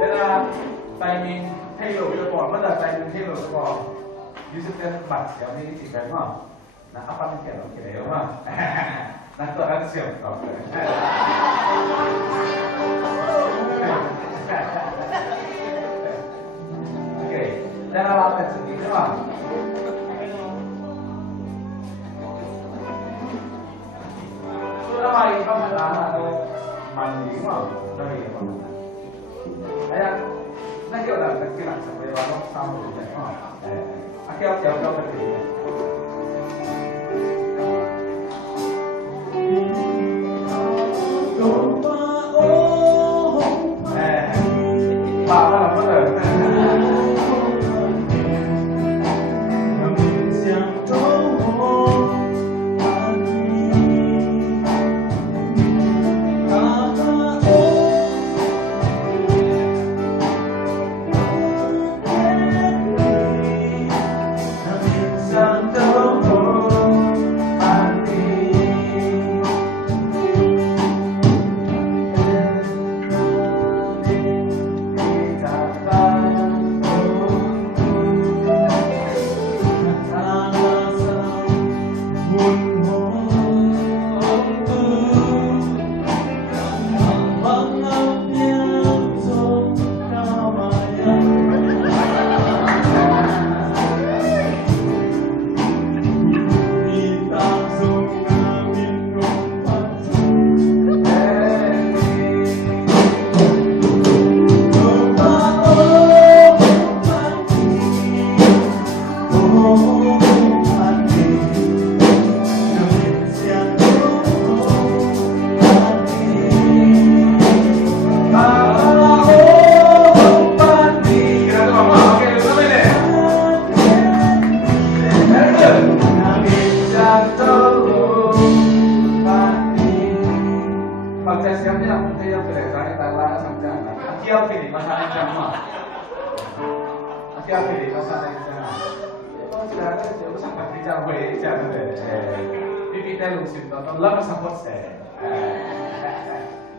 đây là tay mình thay đổi cho bỏ mất là tay mình thay đổi cho bỏ như sự tên bật kéo đi chỉ cái đúng không là áp ăn kiểu đấy đúng không là tự ăn xỉu rồi ok đây là làm thật sự đúng không nó mày không phải là màn đúng không đây không đấy nó kiểu là cái đặc sản về nó sao rồi đấy không kéo kéo kéo cái gì bà nó làm mất rồi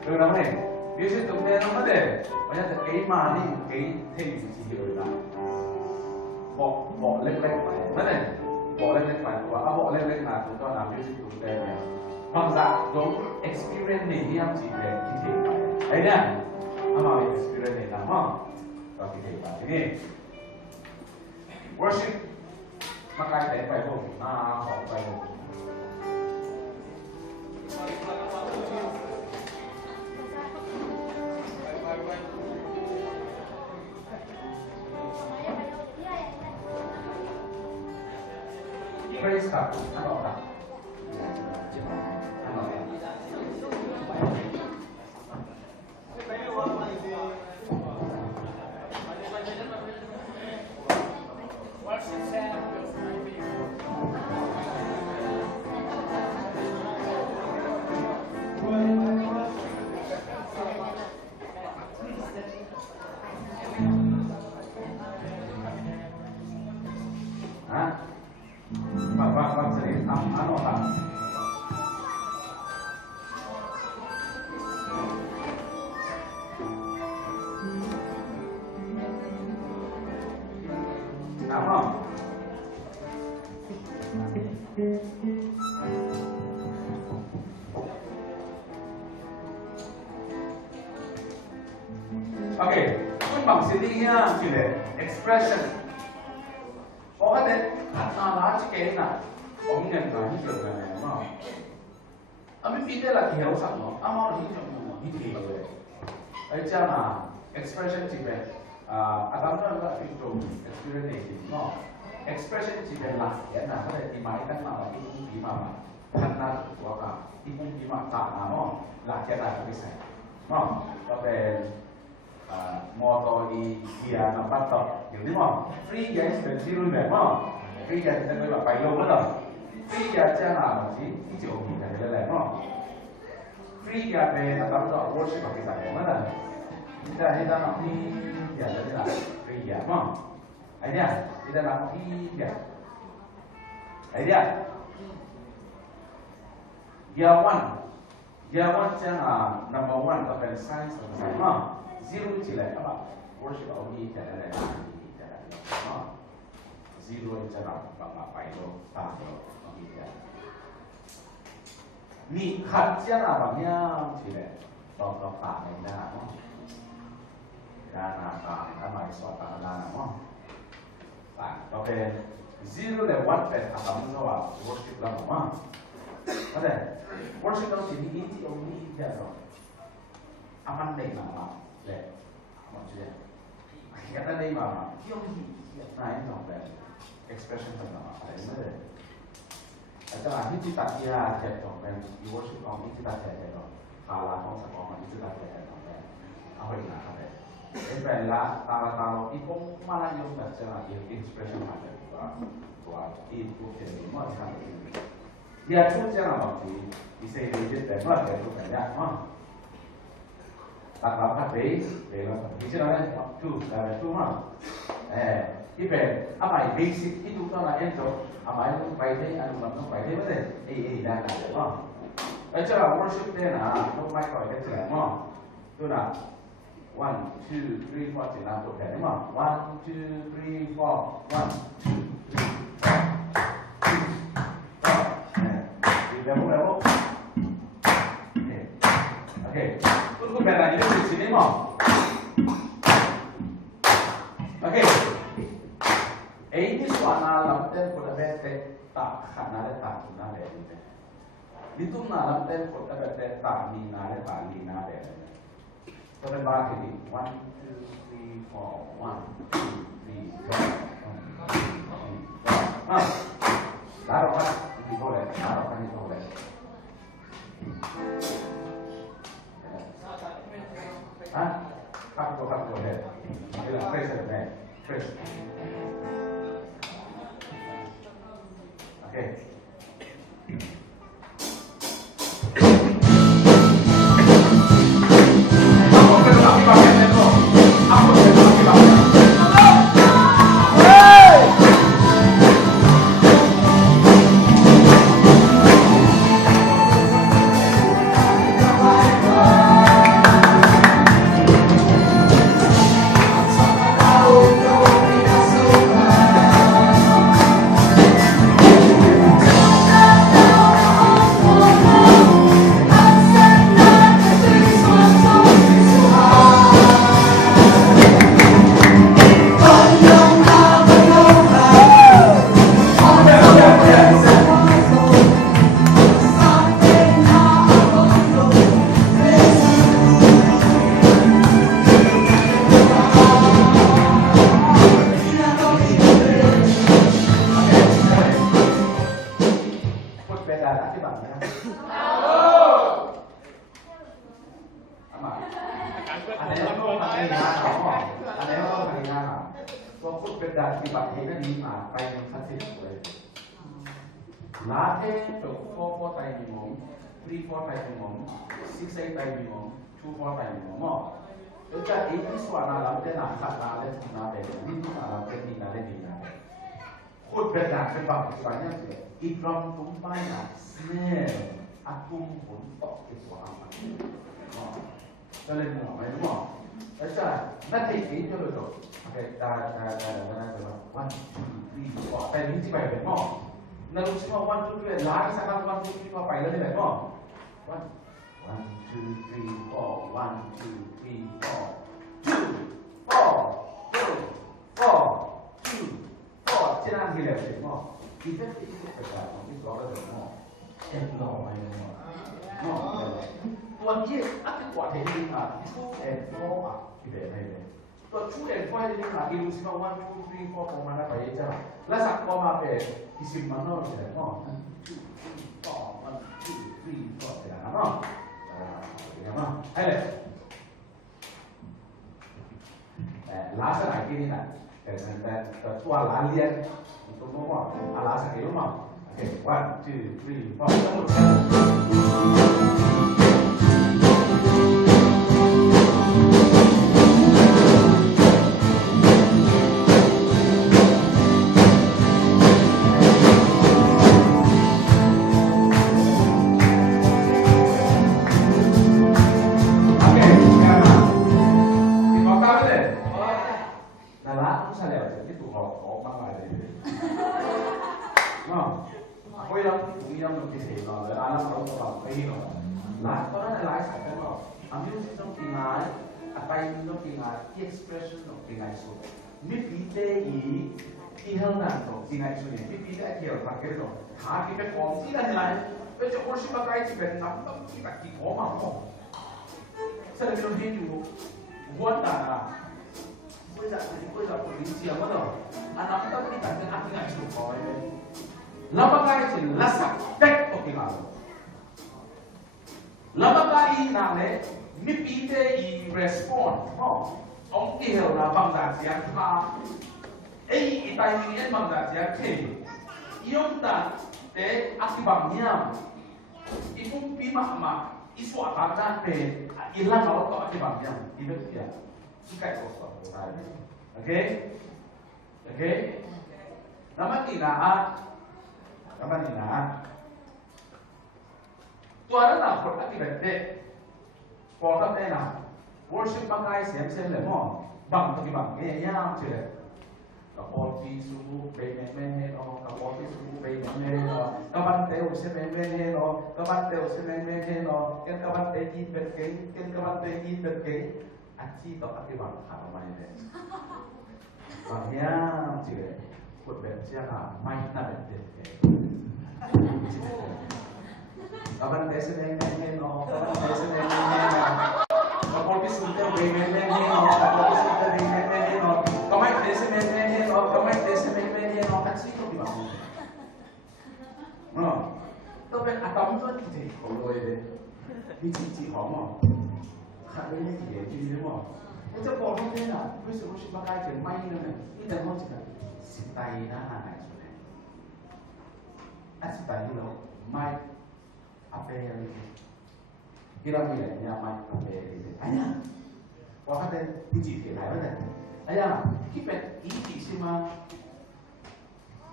Được lắm này, ví dụ chúng ta nó để bây giờ cái mà đi cái thêm gì rồi là bỏ lên phải mất này bỏ lên phải và bỏ lên là chúng ta làm ví dụ chúng ta này bằng dạng giống experience này đi em chỉ về cái thể phải đấy nè mà experience này làm không và cái thể phải thế này worship mà cái đấy phải không họ phải không Praise God. Ano ka? Ano ka? Okay, kung pag-sili niya, expression. O kate, lahat kayo na. O ngayon na, hindi ko na naman. Ami pite la kaya usap no, ama hindi mo hindi ko. Ay na expression tipe. Alam na ba ito experience no? Expression tipe la, yan na kaya di maitan na ibang di mama. Kana tuwa ka, ibang di mata na mo. La kaya na bisa. No, tapi moto di dia nampak top, jadi mo free guys pensiun deh mo free guys kita boleh pakai lo betul free guys jangan sih hijau kita boleh mo free guys deh nampak top worship pakai saya mana kita nak ya jadi lah free guys mo idea kita nak free guys idea Yawan jangan number one tapi science sama zero chile apa worship only jalan jalan zero jalan bangga pailo tahu only jalan ni kerja abangnya chile tolong tak ada karena apa suatu anak tak oke zero le one pen abang semua worship lama ada worship kalau sini ini only jalan aman deh mama deh maksudnya kata deh mama only naik sampai expression sama ada ini deh ada ini kita dia jatuh kan worship only kita jatuh kalau mau sekolah itu kita jatuh kan apa ini adaเป็นละตาอีพวกมาลายงแบบจะอีก expression มาเลยตัวอีพวกเจนี่มันทำอะไรอยากพูดจะบางทีอีเซอร์ดิแต่ว่าแต่ตัวอย่างมั้งตัดรับกันไปแล้วที่จะอะไรทูแต่ทูมั้งที่เป็นอะไร basic ที่ทุกคนเรียนจบอะไรต้องไปได้อะไรต้องไปได้ไม่ได้ได้มั้งแล้วจะ worship เนี่ยนะต้องไปก่อนจะเจอมั้งตัวน่ะ1, 2, 3, 4 chỉ làm cụ thể đúng không? 1, 2, 3, 4 1, 2, 3, 4 level ok Tôi phải là những cái gì đấy mà ok ini suara dalam tempo bete tak kanale tak nale itu dalam tempo bete tak ni nale tak ni nale so then back again 1, 2, 3, 4 1, 2, 3, 4 taruh kan di boleh taruh kan di boleh Kapko head bilang press ada back press okay Latte to 4 tay di mom, 3 4 tay di mom, 6 8 tay di mom, 2 4 tay di mom. Jadi ini suara latte nak kata latte nak deh, ini latte ni latte ni nak. Kod berbeda sebab sebenarnya ikram tumpai nak smell, akum pun tak kesuara. Jadi mau, mau. Jadi nanti ini tu tu. Okay, dah. 1, 2, 3, 4. Tapi ini siapa yang mau? Nalu semua 1, 2, 3 lari sangat 1, 2, 3 apa ini lagi mo? 1, 2, 3, 4 1, 2, 3, 4 2, 4 jangan gila sih mo. Kita itu betul, ini soal itu mo. No, no. Tuan dia aku kuat ini ah, itu four kita ini. Tuan 2 and 5 ini ah, ilu semua 1, 2, 3, 4 mana apa aja. Lah sak kau apa? Isim mana sih? Oh, 1, 2, 3, 4 ya, no? Ya, no? Ayo. Lasa lagi ni nak. Tua lalian itu semua. Alasa itu mah. Okay, 1, 2, 3, 4. cái tụ họp có mang lại đấy đúng không bây giờ cũng như một cái gì đó là làm đâu có bằng cái gì đó lái có đó là lái sao cái đó anh biết trong tiếng Anh tay trong tiếng Anh cái expression trong tiếng Anh số mi pi tê ýที่เท่านั้นของจริงไอ้ส่วนที่พี่ได้เกี่ยวกับเรื่องหาที่เป็นของที่นั่นไรเป็นเจ้าคนชิบะไก่ที่เป็นน้ำต้องที่แบบกี่ของมาหมดแสดงเราเห็นอยู่วันนั้นอ่ะก็จะคนลิ้นเชียงว่าเนาะอันนั้นต้องที่แบบเป็นอันที่ไงสุดคอยแล้วบางไก่สิลักษณะเด็กตัวที่มาแล้วบางไก่นั่นเลยมีปีเตอีรีสปอนส์อ๋อองค์ที่เราบางอย่างเสียงท่าitai ni en mang da tia ke iom ta te akibang niam ipum pi ma iswa ba da pe ilang lo to akibang niam ibe dia ikai ko so okay nama ni na tua na ko akibang de ko ta te na worship bangai sem le mo bang to ki bang e ya che Kapolri subuh bemen no, kapolri subuh bemen no, kapan teu se bemen no, kapan teu se bemen no, kan kapan tegi berke, kan kapan tegi berke, aci to ati bang hal mai de. Banyak je, put bersiapa, mai na berke. Kapan teu se bemen no, kapan teu se bemen no, kapolri subuh bemen no, kapolri subuh bemen no, kapan teu se bemen kamay desa may no at sino di ba? No. To ben atam to ti ko lo ide. Ni ti ho mo. Kha ni ti ti mo. Niจะบอกให้นะรู้สึกว่าชีวิตกายจะไม่เลยนี่แต่ว่าจะสิตายนะหาไหนสุดเลยอ่ะสิตายนี่เราไม่อาเปรีที่เราไม่เลยเนี่ยไม่อาเปรีอันนี้พอเขาเป็นที่จีบที่ไหนวะเนี่ยAyah, kita ini cuma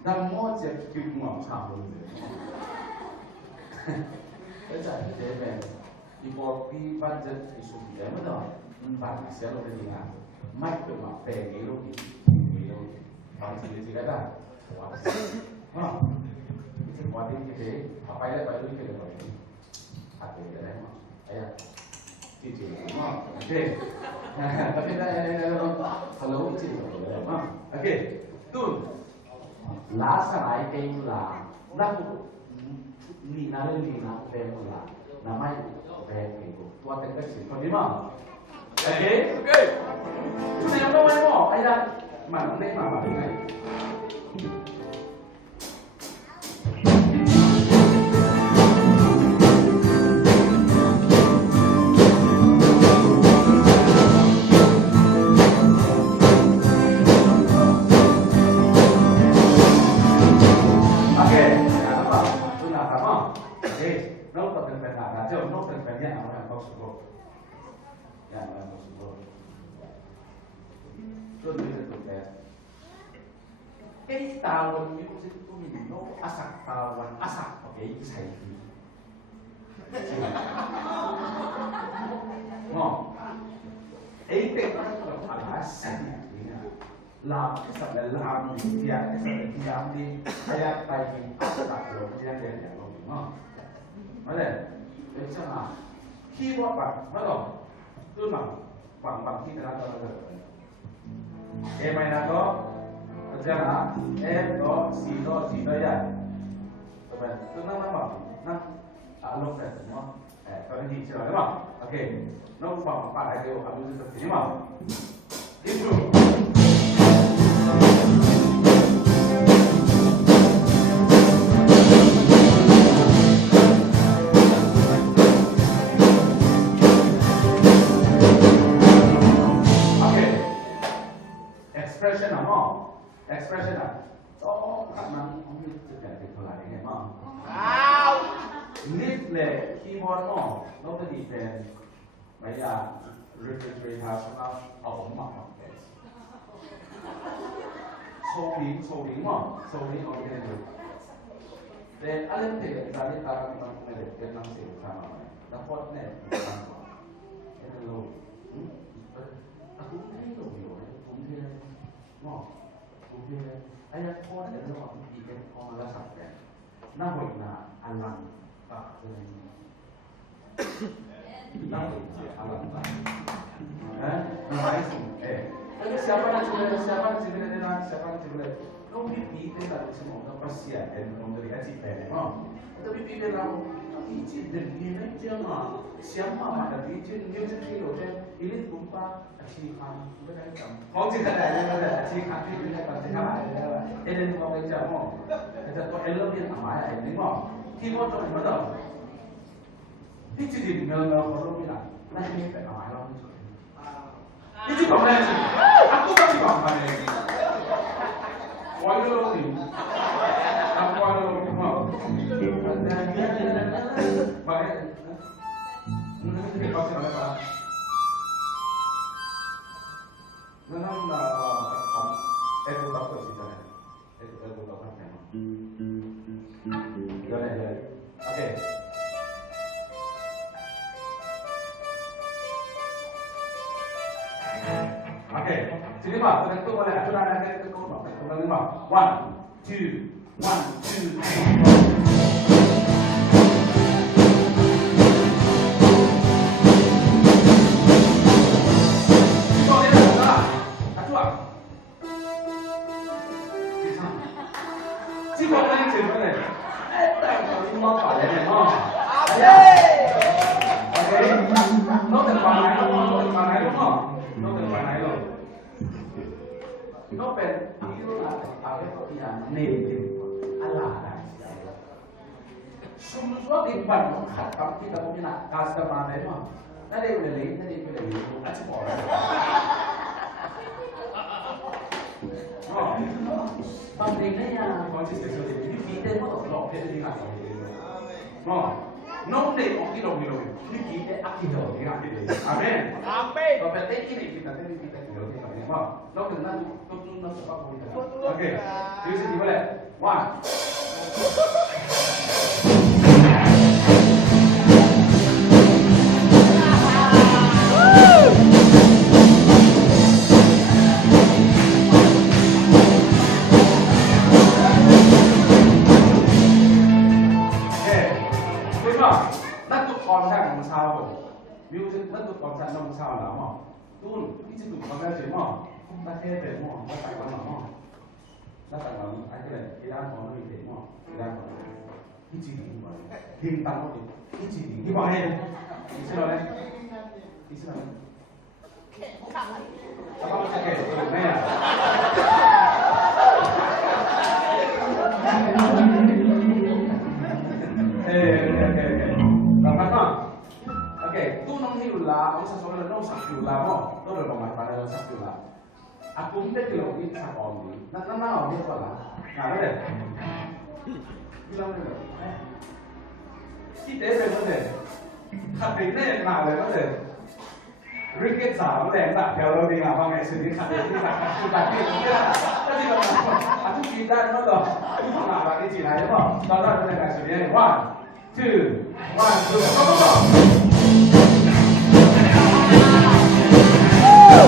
dan mau jadi cuma sama saja. Jadi deh, ibu budget isu dia mana? Empat hasil lo ni lah. Mai tu mak pergi lo ni, orang sini dah. Mana? Itu buat ini kita, apa yang baru kita buat ini? Apa yang ada? Ayah. Cici, oke. Tapi kalau cici, oke. Tuh, lasa naik kemulah, lalu ni kemulah, namanya itu. Tua tegak sih, kau mana? Oke. Tuh yang mau, ayah, mana ini? Cái tawon như có sự mình nó asak tawon asak cái sai đi ngon ấy tên nó là phải sai làm cái sao là làm gì cái sao là làm đi hay là tại vì asak rồi cái này là đúng không nói đây để xem nào khi qua bằng bắt đầu tôi bằng khi người ta nói được em mày là có Jangan M do C do ya. Coba, tu nama apa? Alok dah semua. Kalau ni cerita apa? Okey. Nak buat apa lagi? Aku tu seperti ni mah. Itu. Okey. Expression apa? Expression lah. So, kadang orang itu jadi pelari ni mah. Lift le keyboard mo, no the defense. Maya refrigerator house na awam mah. Soldering mo, soldering orang ni tu. Then alam tu, tadi tarik orang ni dia nak sih sama. Dapat ni, itu lo. Aku ni lo, aku ni mo. ayat kau ada orang pikir kau malah sampai. Nah, bolehna alam tak sebenarnya. Nah, alam tak. Namanya tapi siapa nak cakap, kau pikir tak semua pasti ada orang dari asyik tapi pikir orang itu dari dia mah siapa mana dia dia kilo je, ini lupa asyik kan, bukan macam. Kau cakap ada asyik kan itu dia pasti ada. Ini mau macam mau, kita tu elok dia nama ini mau. Kita tu mana? Itu dia kalau bilang, nanti kita nama elok ni. Itu bagaimana sih? Aku pasti bagaimana ni? Walau ni, aku walau ni mau. Baik, ini pasti ada apa? Menang aku tak tahu sih jalan. Aku tak tahu macam. Jalan. Okay. Okay, sini pak, tentu boleh aturan ada itu kau pak, tentu pak. 1, 2, 1, 2, 3. Nóเป็นapa itu yang negatif, Allah semua iban khatam kita punya customer itu, nanti boleh, asyik orang. Pentingnya yang konsistensi ini kita mau terus kita di mana? Non deh, kita loh, ini kita akhirnya di mana? Amin. Amin. Tapi ini kita Wow, no kena tu nak sebab boleh. Okay, jadi sini boleh. 1. Nak tu konsen orang sao, music nak tu konsen orang sao lah, mah. Tuh, ini tu konsen cuma. Ta thế về mỏ, ta tại quán mỏ, ta tại quán ai cái này, cái đan có nó bị thế mỏ, cái đan có cái gì thì bảo, hình tăng có cái gì thì bảo này, đi xem đây, đi xem đây, các bạn sẽ kể được nghe à? Okay, tu nong hiula, ang sa solar nong sakula mo, tu dah bangun pada sakula. Aku minta kalau ini sakon ni, nak nama dia apa lah? Nah, ada. Bilang dia. Kitaเป็นอะไร? Kata ini nakอะไร? Ringgit saham dan tak kalau dia ngapa ngai sini kata ini tak kita kita. Tapi kalau aku kita no loh, aku nak lagi Cina ya mo. Tolong kita ngai sini. 1, 2, 1, 2, go.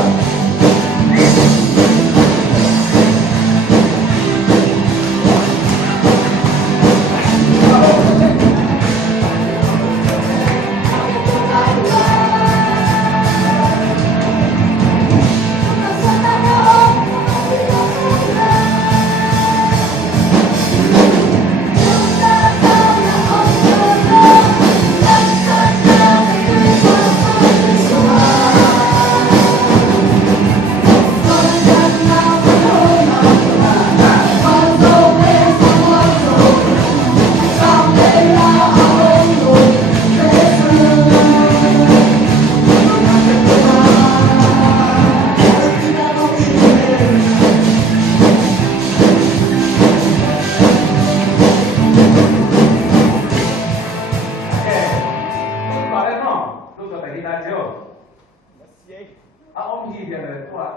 Ông gì thì là các bạn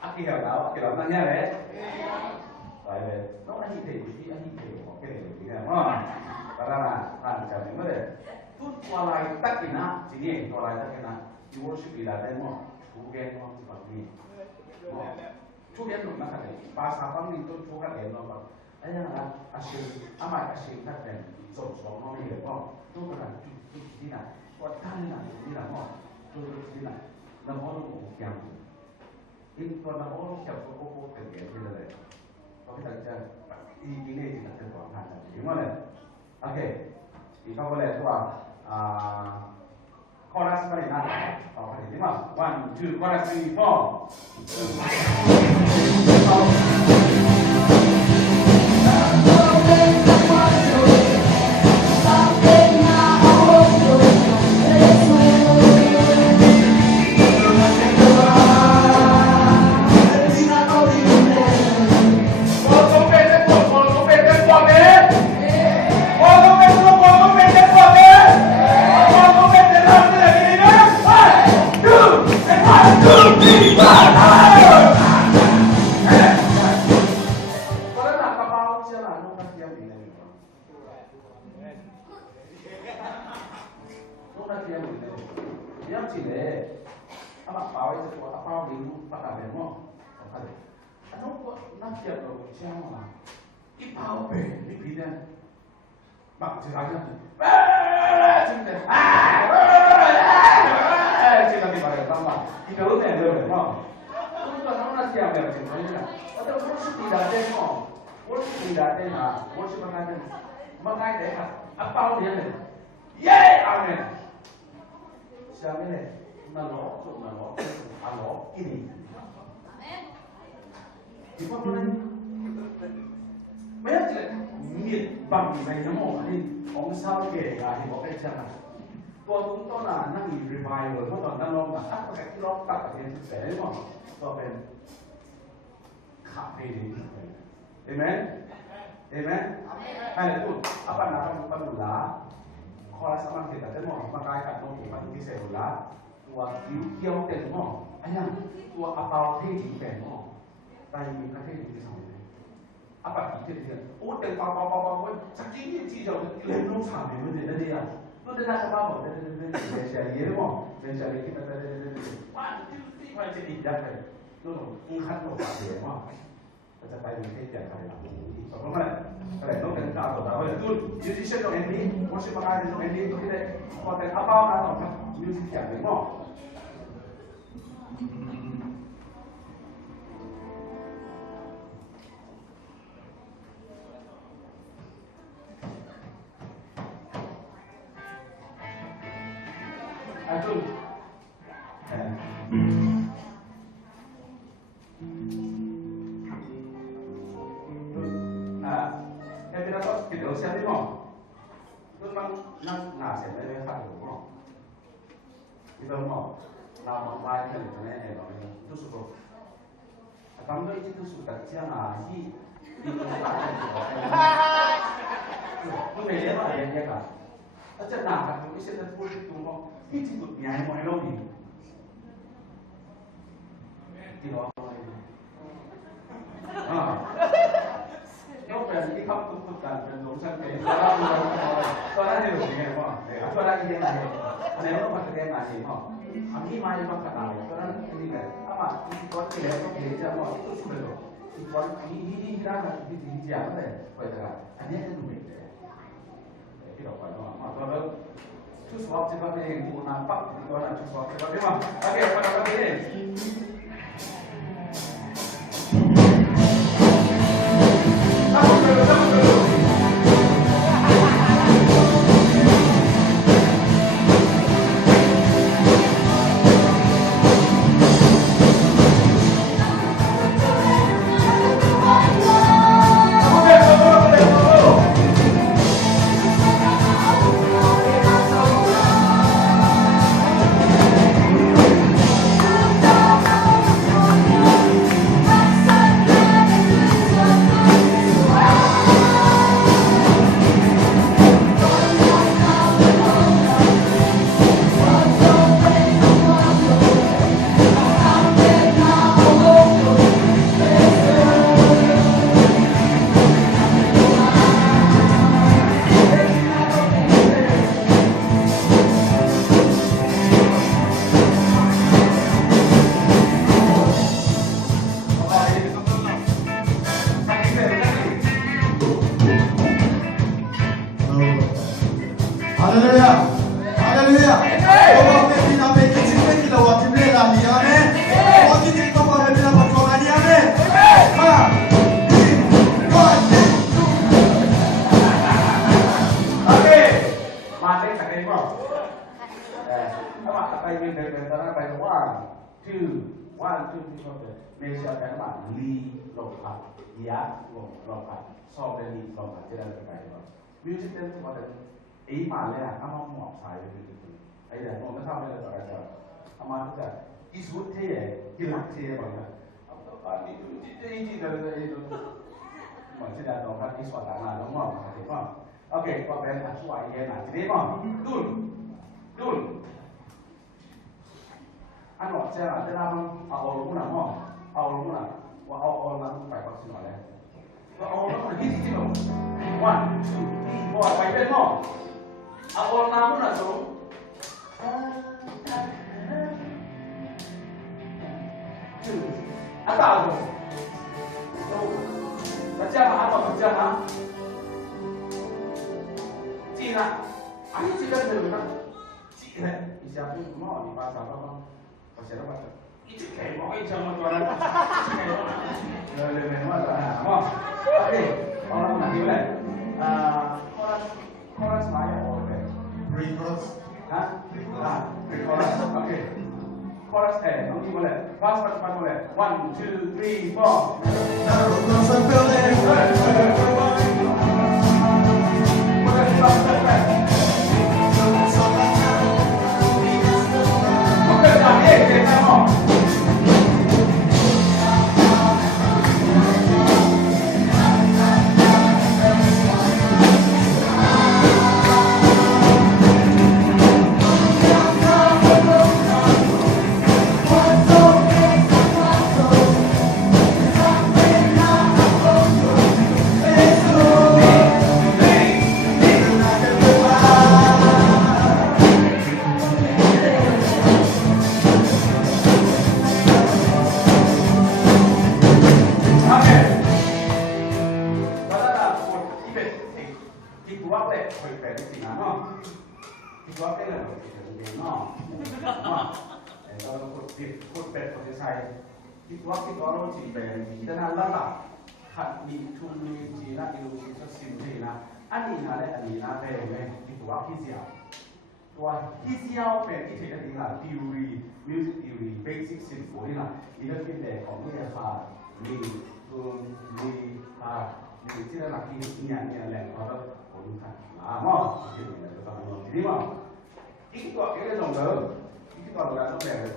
ăn cái hiểu đó năng nha đấy vậy đấy nó anh thì anh thì cái này thì là đó là làm cho mình mới được тут qua lại tất cả na chỉ nghe qua lại tất cả na you worship là đấy mà chú nghe không chỉ bằng gì Chulian no nakade. Bahasa pang itu chukat eno ba. Ayang asin amai asin kan so no ni le mo. Tu kan tu dina. Ko tan na dina mo. Tu dina. Na mo no yang. In ko na mo siap ko ke ke ni le. Ko kita ja ini dina ke ko han. Gimana? Oke. Ika boleh tua chorus balik nak. Oh, balik lima. 1, 2, chorus 3, Mak ceritanya cinta cinta di bawah tambah tiga lu tender mau itu kan orang siapa yang cintanya atau kursi tidak ada mau kursi tidak ada nah kursi makanan makai deh apa dia nih ye amen siapa nih nalo ini di mana mấy chuyện nhiệt bằng này nó mỏ đi ông sao kể cả thì có cái chân này tôi cũng có là năng nghỉ revive rồi nó còn đang lo mà áp cái lo tập ở trên thực tế mà tôi bên khả thi đi amen amen hay là tôi apa nak panula kalau sama kita tu mau pakai kat tu kita tu bisa pula tua kiau ten mau ayam tua apa thi chỉ ten mau tại vì cái thi chỉ xong apa itu dia? Oh, dan apa saking ini jauh lebih long sampai mana dia? Lu dah nak apa? Dah cari mau, dah cari kita dah. 1, 2, 3 macam ni dah kan? Lu ingkat lu apa dia mau? Kita pergi mesti jangan kali ni. Apa mana? Kalau lu kan tahu tahu itu musician tu ini, musik pakai tu ini tu kita pakai apa apa musik yang mau. Aduh. Em biết đó, cái đầu xe đi mò. Tôi mang năng ngả xe đây phải được mò. Cái đầu mò, làm bằng vai cái này này rồi, tôi sụp. Kamu itu sudah jangan sih itu tak itu media apa yang dia kan? Aja nak aku bisa terus itu mau itu nyai mau lagi. Tidak. Nếu về cái khóc tục cả về đúng sang cái cho nó điều gì nghe không? Để cho nó cái này. Nếu nó bắt cái này gì không? Kami mai mang kata, karena ini kan, apa? Ini kau tidak kau kerja mau itu sudah loh. Ini kan ini siapa deh? Kau itu kan, hanya itu duit. Kita kau tahu, kalau tu sebab sebab ini mau nampak, kau nak sebab sebab ni mah. Okey, pada kali ini. 1 2 3 4 Malaysia แปลว่าลีลมพัดยะลมพัดซอมเป็นลีลมพัดจะได้เป็นไงบ้างมิวสิกเต้นว่าแต่ไอ้มาเลยอ่ะเอามาหมอบสายเลยไอ้เดี๋ยวผมก็ทำให้เราต่อไปก่อนเอามาก็จะอีสุดเท่กินหลักเท่แบบนี้เอาตอนนี้ดูที่เราเหมือนที่เราลองพัดที่สวนหลังมาแล้วมอบมาถึงว่าโอเคก็เป็นช่วยเย็นอ่ะทีนี้มั้งดุนอันหนอเจ้าเจ้ามันเอาลูกหนังมั้งเอาลูกหนังว่าเอาลูกไปก็สิหน่อยเลยก็เอาลูกหนังที่ที่เรา1 2 3 4ไปเป็นมั้งเอาลูกหนังมั้งสูงอันต่างกัน大家嘛，大家嘛，记了，哎，这个怎么记了？一下不冒，你把啥了吗？我写了吧，一直开我一枪我抓了，来没嘛的啊，嘛，OK，好了，那对不对？chorus 啥呀？我的 pre-chorus 啊，pre-chorus，OK。Chorus น้องที่มาเลย fast มาเลย 1 2 3 4 Narrow cross and buildingอันนี้นะเลยอันนี้นะเป็นไงที่ตัวที่เสียวตัวที่เสียวเป็นที่เทคนิคละ theory music theory basic symphony ละนี่ก็เป็นแบบของวิทยาศาสตร์มีที่ระดับที่เนี่ยแหล่งเขาแล้วผลค่ะมั่งที่นี่เราต้องมั่งที่นี่มั่งอีกตัวเรื่องของเดิมอีกตัวเราต้องแบ่งเลย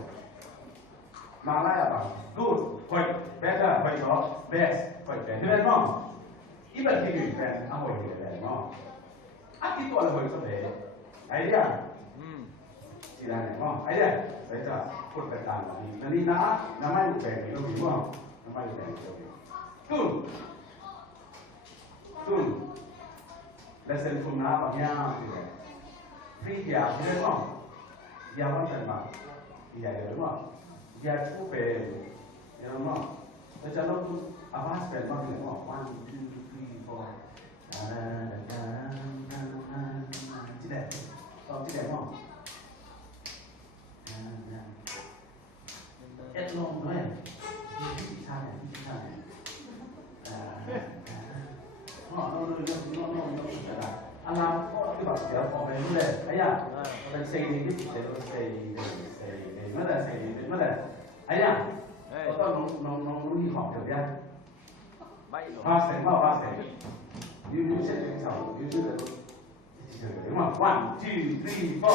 มาไล่อะไร good ค่อย better ค่อยชอบ best ค่อยแบ่งที่ไหนมั่งอีแบบที่หนึ่งแบ่งเอาไว้ที่ไหนมั่งอันที่ตัวเราค่อยชอบเลยไอ้เรื่องที่ไหนมั่งไอ้เรื่องไปจะพูดไปตามนี้นั่นนี่นะน้ำไม่แบ่งเลยรู้มั่งน้ำไม่แบ่งเลย good lesson from now on yeah free dia boleh tak dia macam mana dia macam dia cuba dia macam macam tu apa spell macam ni 1 2 3 4tidak tahu tidak mau long thôi sai nó anh làm cái bậc tiểu có về vấn đề thấy chưa mình xây những cái sẽ xây nó là xây nó là thấy chưa nó đi học được chưa ba sẽ you sẽ được chồng you sẽ được đúng không 1 2 3 4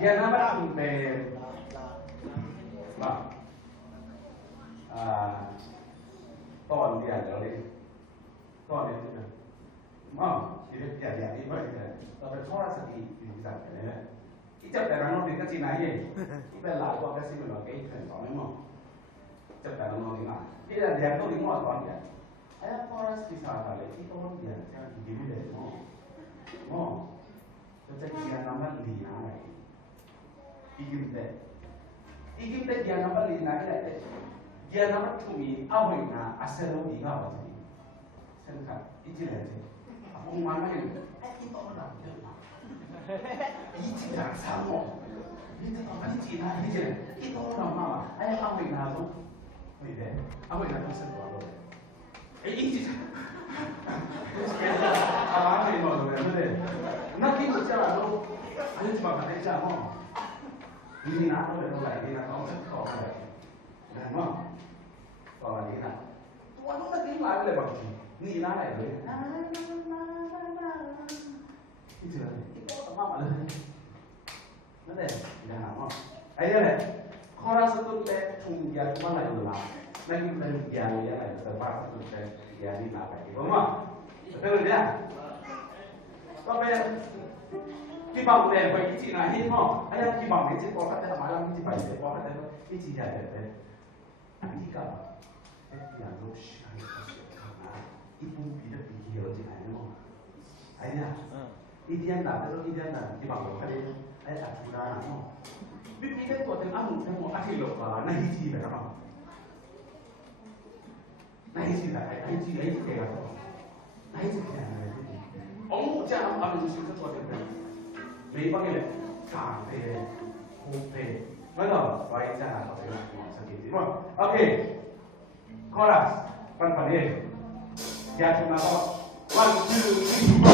Dia nama beตอนเดียวเดี๋ยวเลยตอนเดียวนะทีนี้อย่าที่ไม่ได้เราไปข้อสติอยู่ที่สั่งกันเลยที่จับแต่เราโน้ตเป็นก็จีนไหนเองที่เป็นหลายว่าก็สิมันเราเก่งขึ้นต่อไม่มั่งจับแต่เราโน้ตที่ไหนที่เราเรียนต้องดิ้งว่าตอนเดียว Ayah koras kisah balik itu orang dia jangan begini deh mau jadi dia nama Lina lagi ikim teh dia nama Lina lagi dia nama Cumi awal na asal di ngawat ini senkat itu aja aku mana ini itu orang dia itu yang sama itu orang Cina itu orang mana ayah awal na tu ini awal na tu sentuh 이지 아 아니 뭐 그래 나 기도 있잖아 너 아니 좀 봐. 있잖아 이니 나도 왜 그래 이니 나도 어떻게 거 그래 뭐 또 이니 나 또 안 온다 긴 말을 해 봐. 니 나래 왜 이제 이거 또 말을 근데 야 뭐 아니 그래 코러스 때 총기야 뭐 라이브 나 lagi dari yang ya lagi terbatas untuk yang ini apa ini, betul ya? Tapi di bawah deh, bagi Cina ini mo, ada di bawah ini kok ada malam ini banyak kok ada ini dia ada, ini kan, yang terus karena ibu tidak pikir Cina ini mo, ayah, ini dia nak, terus dia nak di bawah kali, ayah tak sudah mo, pikir kok dengan anu semua akhir lupa, nah ini dia kan. 나이지가 돼가서 나이지 그냥 어묵지 않으면 아무 음식 좋아야 된다. 매방에 가페, 호페, 맞아. 와 있잖아. 뭐, 오케이. 코러스, 빨리. 야, 좀 나가. 1, 2, 3.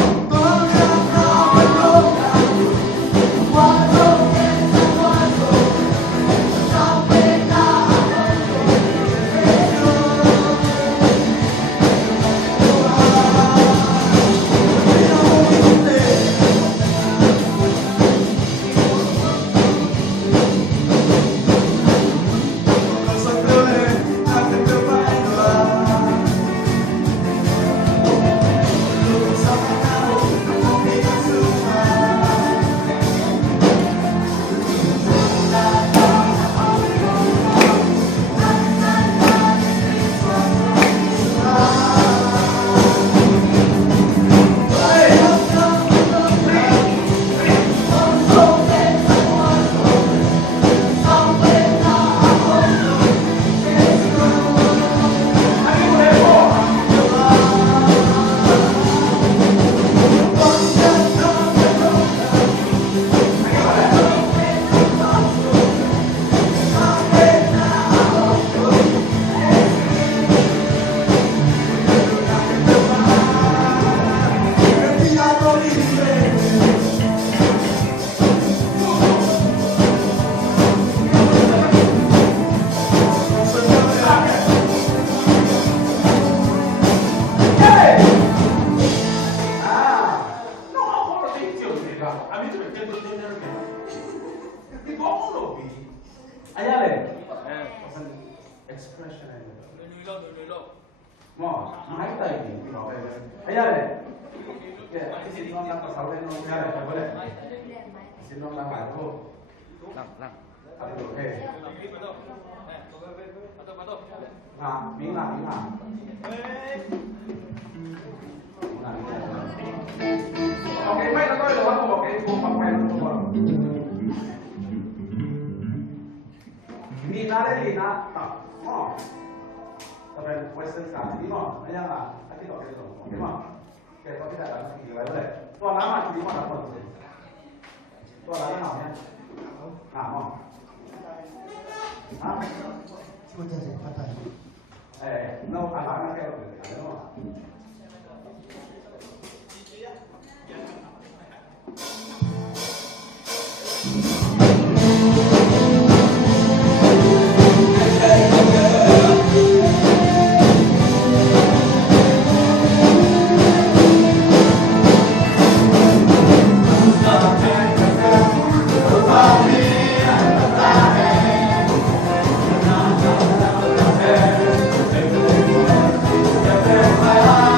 Bye.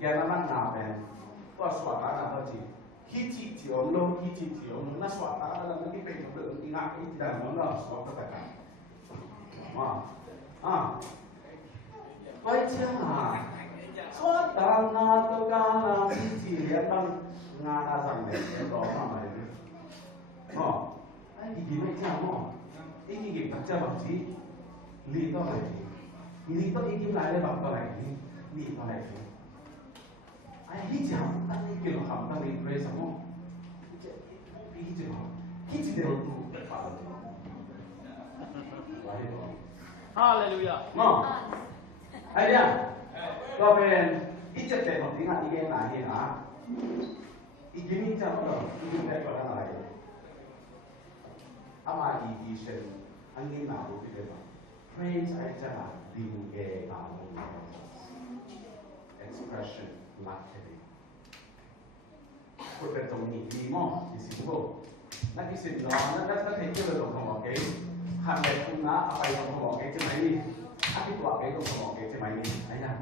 naman natin, swata na to ji. Hiti tiom lo, na swata na lang naging pwede ko ingat iti dan mo no, swata ka. Why siya? Swata na to ka na hiti yan bang nga nasang ito mama rin. Ay gigimay siya mo. Igigim takja bakji. Lito lagi. Lito igim lale bakto lagi. Lito lagi. Ay hijam ano ikilo ham ta rin presa mo. Hijam. Hijam dero tu. Hallelujah. Ay dia. Ko ben hijam dero tinga igen na hin ha. Igim jam lo. Igim dero na lagi. Ama edition angin na bu kita. Praise ay jana dinge na bu. Expression luckily. Kutเป็นตรงนี้ดีมั้งที่สิบโลนักที่สิบล้อนั่นเทคเกอร์ตรงของเก๋ทำแบบคุณนะอะไรตรงของเก๋ใช่ไหมนี่อาทิตย์กว่าเก๋ตรงของเก๋ใช่ไหมนี่ไอ้นั่น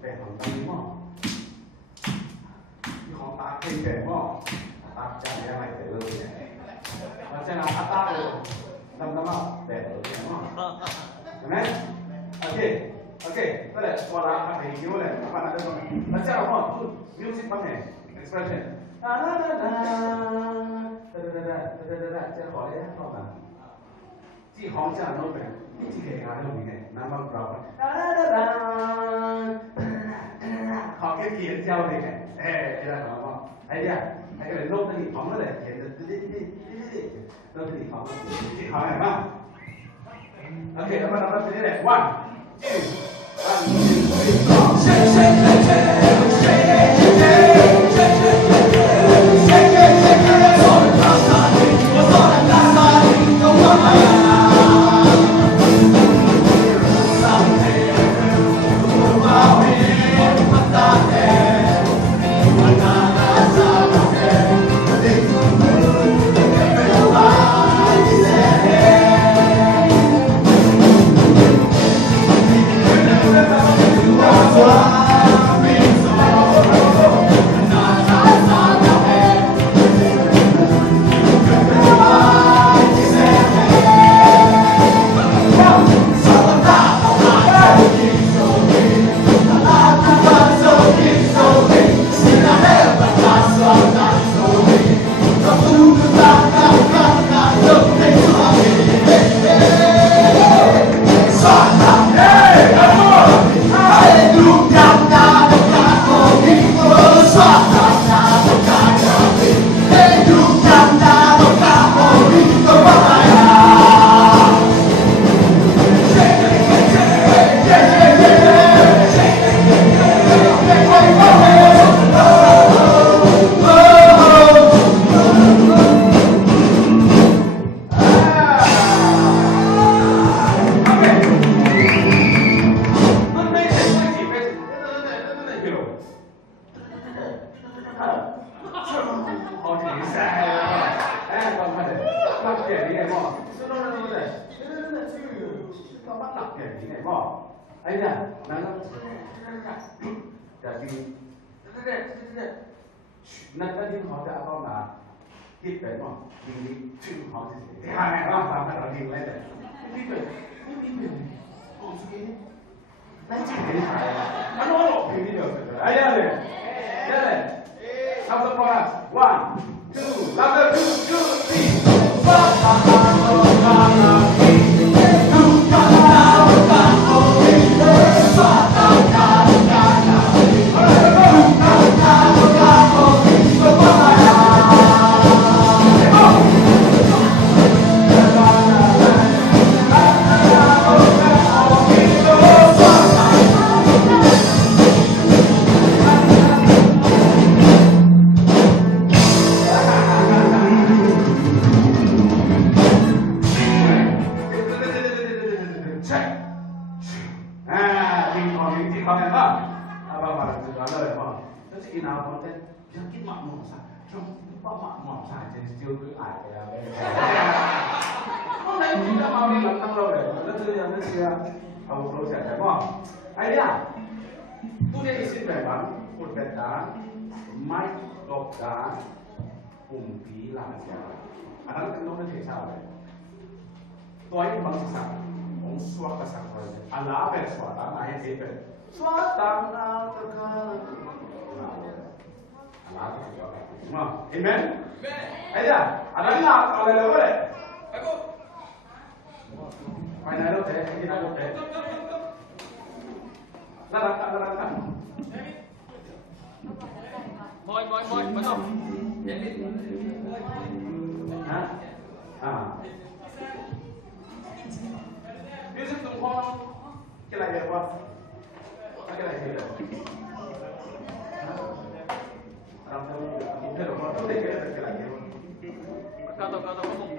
เป็นของตรงนี้มั้งที่ของตาเก๋เป็นมั้งตาใจอะไรแต่เลยเนี่ยเราจะนำตาเลยนำมาแบบเลยมั้งใช่ไหมโอเคก็เลยพอเราทำเพลงนี้เลยมาแล้วก็เราจะเอาพูดมิวสิกบ้างไง expression จะขอเลยนะเข้ามาที่ของจะโน้ตแบบที่เกี่ยวกับเรื่องนี้น้ำมันเราขอแค่เขียนเจ้าเลยไงที่เราบอกว่าไอ้เนี่ยไอ้เลยโน้ตนี่ของนั่นแหละเขียนโน้ตนี่ของที่ของอะไรบ้างโอเคแล้วมาทำแบบนี้แหละ one two one two ấy nè nó tại vì nó có những họ đã có mà kiếp đấy mà vì chữ họ thì hai này nó làm cái đầu tiên lên đấy kiếp đấy không suy nghĩ đấy chỉ để phải nó nói thì đi được ấy đây này xong rồi con one two louder two three chưa cứ ải hôm nay chúng ta mau đi làm tăng lâu để nó chưa ông tôi sẽ thấy không ấy à tôi đây xin về bán พูดแบบนั้นไม่ตกกันกลุ่มผีหลังเสียอันนั้นเป็นน้องนักเรียนชาวเลยตัวyang bangsa orang suaka sakra ala per suara naik depe suara terkala ala ma amen aja ada nggak kalau ada boleh aku main aja deh ini aja deh larang Boy, betul. hah Music tung khoa cái này đẹp không? Cái này thì đẹp. Làm theo cũng thay đổi con, không thể cái này đẹp không? Kata ngomong.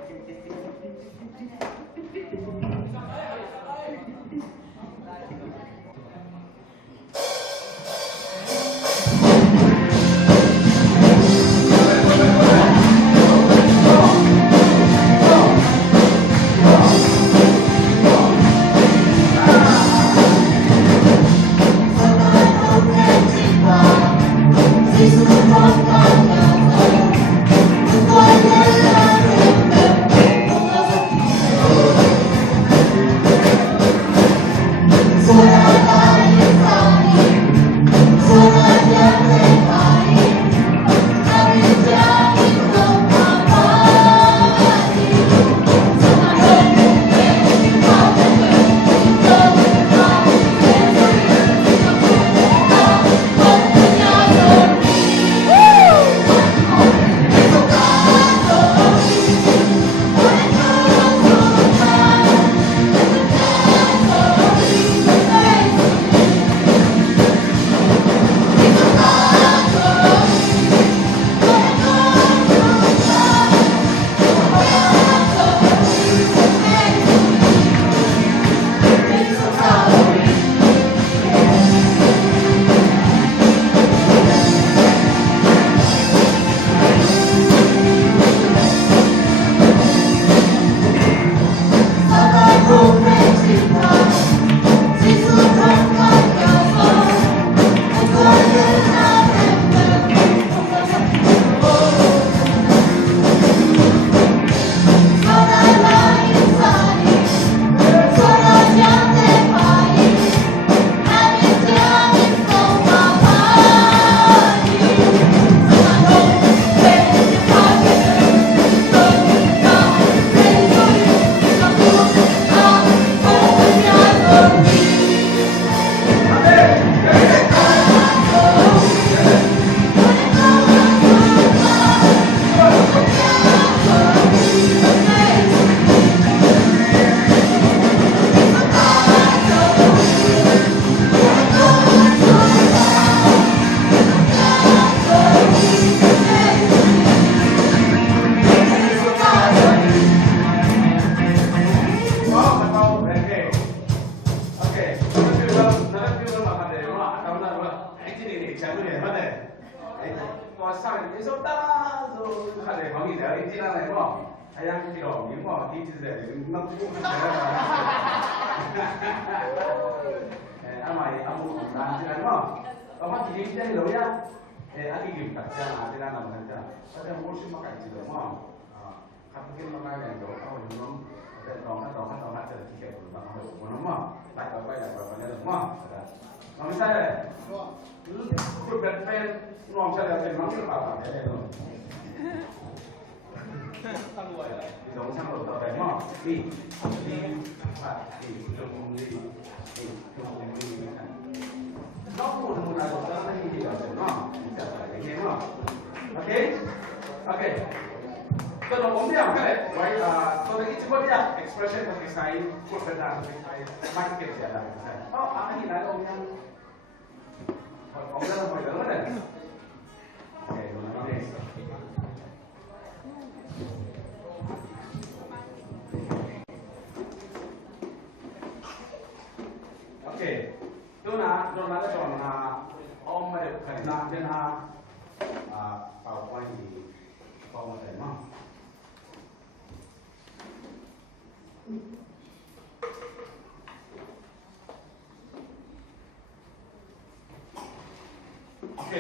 Oke,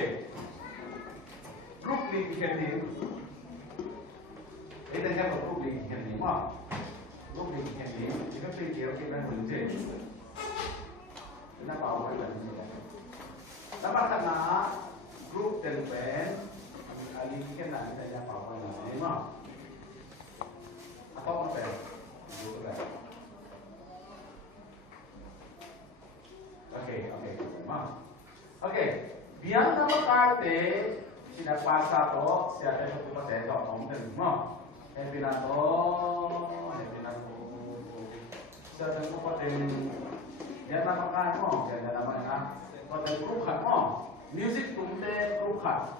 group link can be it can have a group link can be mà group link can be chỉ có chơi kiểu cái này mình chơi nó bảo cái là gìแล้วมันขนาด group เต็มเป็นอะไรที่แค่ไหนแต่ยังเป่ากันไหนมั้งต้องมาเป็นดูกัน oke biar nama kate tidak pasa to siapa yang cuma saya tahu ngomong mau hebinato siapa yang cuma dia nama kate mau dia nama mana pada grup kan mau music tumte grup kan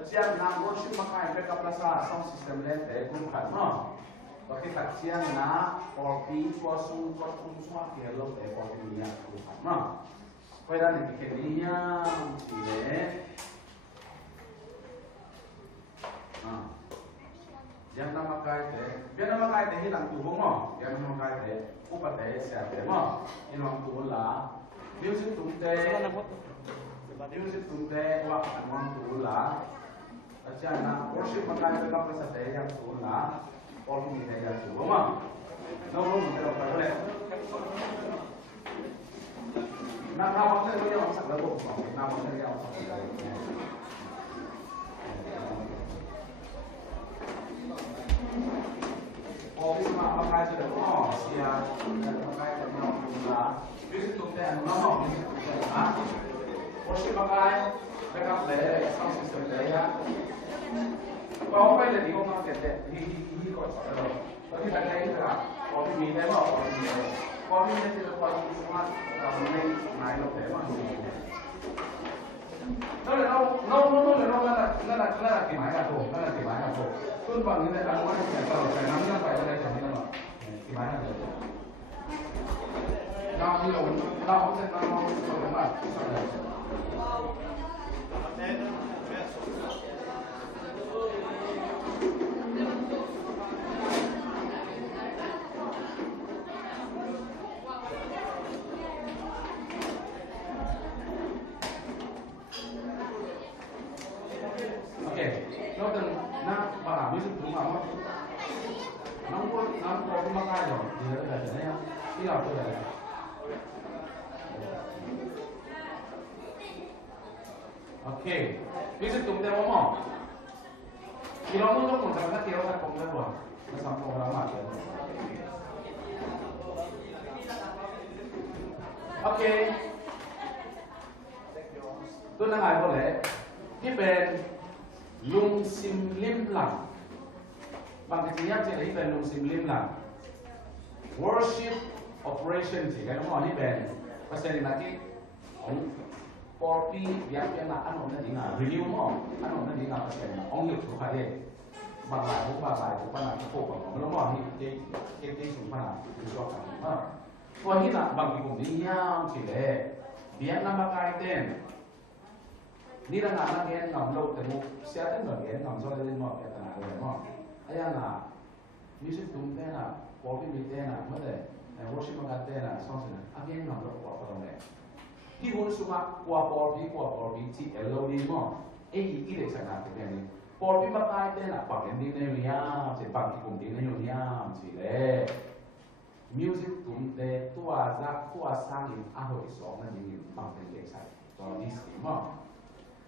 Siang na worship makai backup rasa sound system lain grup kan mau Bagi siang na kopi suasu semua hello kopi minyak grup kan mau Kaya na dikikiniya sile. Yang nama kaya biar nama kaya hilang tubuh mo. Yang nama kaya upate siapa mo. Hilang tubuh lah. Music tumte wak anwang tubuh lah. Aja na worship makaya backup sa te yang tubuh lah. All kung hindi yang tubuh mo. No room pero pare. Nào sẽ với nhau sẵn là bộ nào sẽ với nhau Vì mà bằng hai sẽ được có xìa bằng hai sẽ nhau là ví dụ tụi tên nó mỏng ví dụ tụi tên á Ủa sẽ bằng hai backup lệ xong sẽ sửa lệ á Có quay là đi không năng kẹt thì gọi sẵn rồi Có thì bạn đây là có cái mì đấy mà có cái mì đấy Có cái mì đấy thì là có cái smart lên máy nó thế mà nó là cái máy là tổ nó là cái máy là tổ tôi bằng như thế là nó phải nắm nó phải ở đây chẳng như nào cái máy là tổ nó như nó không sẽ nó đúng mà nó từng nó bảo ví dụ đúng không nó có cái mắc ai rồi thì nó là thế không cái nào tôi là ok ví dụ chúng ta có thì nó muốn nó cũng sẽ nó kéo ra cùng ra rồi nó xong cùng ra mặt rồi ok tôi đang hỏi câu lẽ cái bên lung sim lim lam bằng cái gì chỉ lấy về lung sim lim lam worship operation chỉ cái nó nói đi về và sẽ là cái ông copy việc cái là anh ông nó gì nào review mà anh ông nó gì nào sẽ là ông hiểu số khai đi bằng lại cũng bằng lại cũng bằng lại cái phục của nó nói cái số mà cái số cả còn khi là bằng cái cùng đi nhau chỉ để việc làm bằng cái tên ni lang anak yan ngam lo temu siya tan ba yan ngam so le mo ya tan ale mo aya na music tum te na pop mi te na mo de worship ma te na song sin again ngam lo ko ko le ki hun suma kwa pop bi ti elo ni mo e ki de sa na te ni pop ma kai te na pa ken ni ne ya se pa ki kum ti ne yo ya si le music tum te tua za tua sang in a ho so na ni ma te ke sai so this mo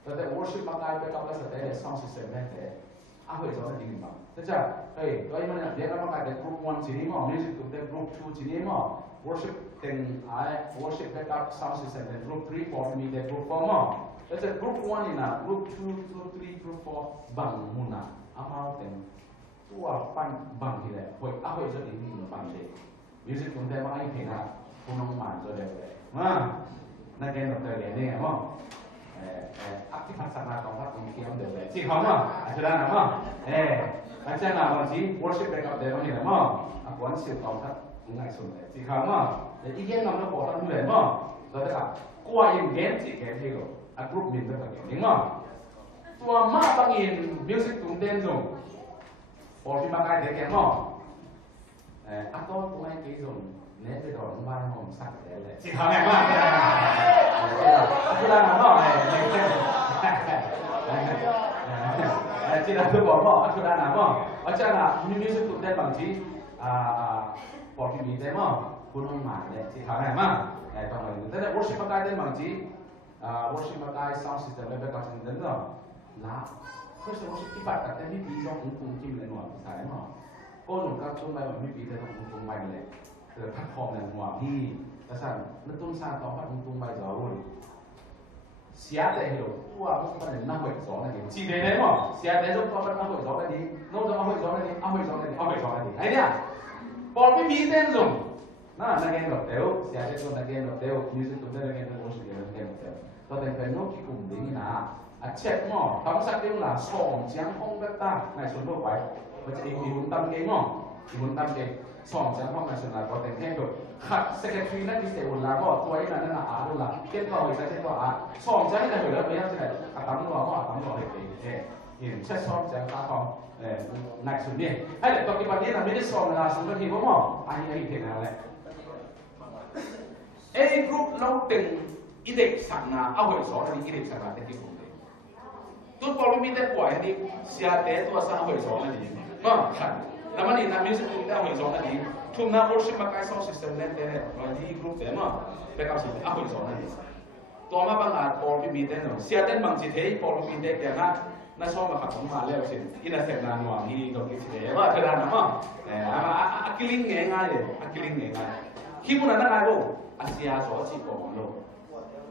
แต่ worship มาได้ไปกับเราแต่ sound system นั่นแต่อาเหตุจากที่นี่มาแต่จ้ะเฮ้ยตัวนี้มันเนี่ยเดี๋ยวเรามาได้ group 1 ที่นี่มั้ง music ตัวเด็ก group 2 ที่นี่มั้ง worship เป็นworship backup sound system เป็น group 3 4มีเด็ก group 4มั้งแต่จ้ะ group 1นี่นะ group 2 group 3 group 4บังมุนะอามาเป็นตัวปั้นบังที่แหละเฮ้ยอาเหตุจากที่นี่มันบังเลย music ตัวเด็กมาไอ้เพลงอะคุณน้องมันตัวเด็กเลยมานั่นแกนตัวเด็กนี่ไงมั้งaktivitasของพระองค์เกี่ยวเดิมเลยสิเขาเนาะอาจารย์นะมั้งอาจารย์นะวันที่ worship ไปกับเดิมนี่แหละมั้งอาการเสียของพระองค์ง่ายสุดเลยสิเขามั้งแต่อีกอย่างเราบอกท่านเลยมั้งเราจะกับกลัวยังเด่นสิแกที่ก็กรุ๊ปมินเป็นแบบนี้มั้งตัวมาบางอิน music ตุ้งเด่นจงพอที่มาใกล้เด็กแกมั้งอาตัวตัวไอ้กี่จงเนี่ยไปโดนบ้านห้องสักเลยสิเขาแม่มั้งอาจารย์นะมั้ง chỉ là tôi bỏ bỏ tôi đã làm mà ở trên là music tụi đây bằng chỉ bỏ cái gì đấy màคุณต้องมาเนี่ยที่เขาไหนมาไอ้ตรงไหนแต่เนี่ย worship มาได้บางทีworship มาได้ sound system ไม่เป็นการสิ่งนั้นหรอกละเพื่อ worship ที่บัดแต่ไม่ปีจองคุ้มกินเลยหน่อยสายมั้งก็หนุ่มกับช่วงไปแบบไม่ปีแต่ต้องคุ้มไปเลยแต่พัดคอมเนี่ยหน่อยที่แต่สั่งนั่นต้นซาต่อพัดคุ้มไปจะเอาเสียแต่เหรอตัวมันเป็นนักเวทสอนอะไรจีเดเนี่ยมั้งเสียแต่ต้องตัวเป็นนักเวทสอนอะไรโน้ตจะมาเวทสอนอะไรเอาเวทสอนอะไรเอาเวทสอนอะไรไอ้เนี่ยบอลไม่มีเต้นลงnah naging hotel siya ito naging hotel music to naging hotel siya naging hotel so then peno ki kumbing na at check mo tama sa akin la song jiang hong beta na sunod waiมันจะihun tam ke mo ihun tam ke song jiang hong na sunod ko then kaya khat secretary na di se wala ko toy na na a lo la ke to wi sa ko a song jiang na hoi la me ya se atam lo ko atam lo he ke yin che song jiang ta koนักสุดเนี่ยไอ้เด็กตอนที่วันนี้เราไม่ได้สอนเวลาสุดที่ว่ามั้งอันนี้เพลงอะไรไอ้กรุ๊ปเราตึงอีเด็กสั่งนะเอาไว้สอนอะไรอีเด็กสั่งนะแต่ที่ผมเลยตัวบอลไม่มีแต่ปล่อยอันนี้เสียแต่ตัวสั่งเอาไว้สอนอะไรมั้งขันแล้วมันนี่นะมิวสิกกรุ๊ปเอาไว้สอนอะไรทุ่มน้ำวอร์ชิปมาใกล้ซอสซิสเต็มเล่นแต่วันที่กรุ๊ปแต่มั้งเป็นการสิ่งเอาไว้สอนอะไรตัวมาบางอาจบอลไม่มีแต่เนาะเสียแต่บางทีเฮ้ยบอลไม่มีแต่แกนะน่าชอบมาขับผมมาแล้วสิอินาเซนานวางที่ตรงที่เสียว่าเธอได้นะมั้งอากิลิงง่ายเลยอากิลิงง่ายคิดว่านั่นอะไรลูกอาเซียสอนจีบผมลูก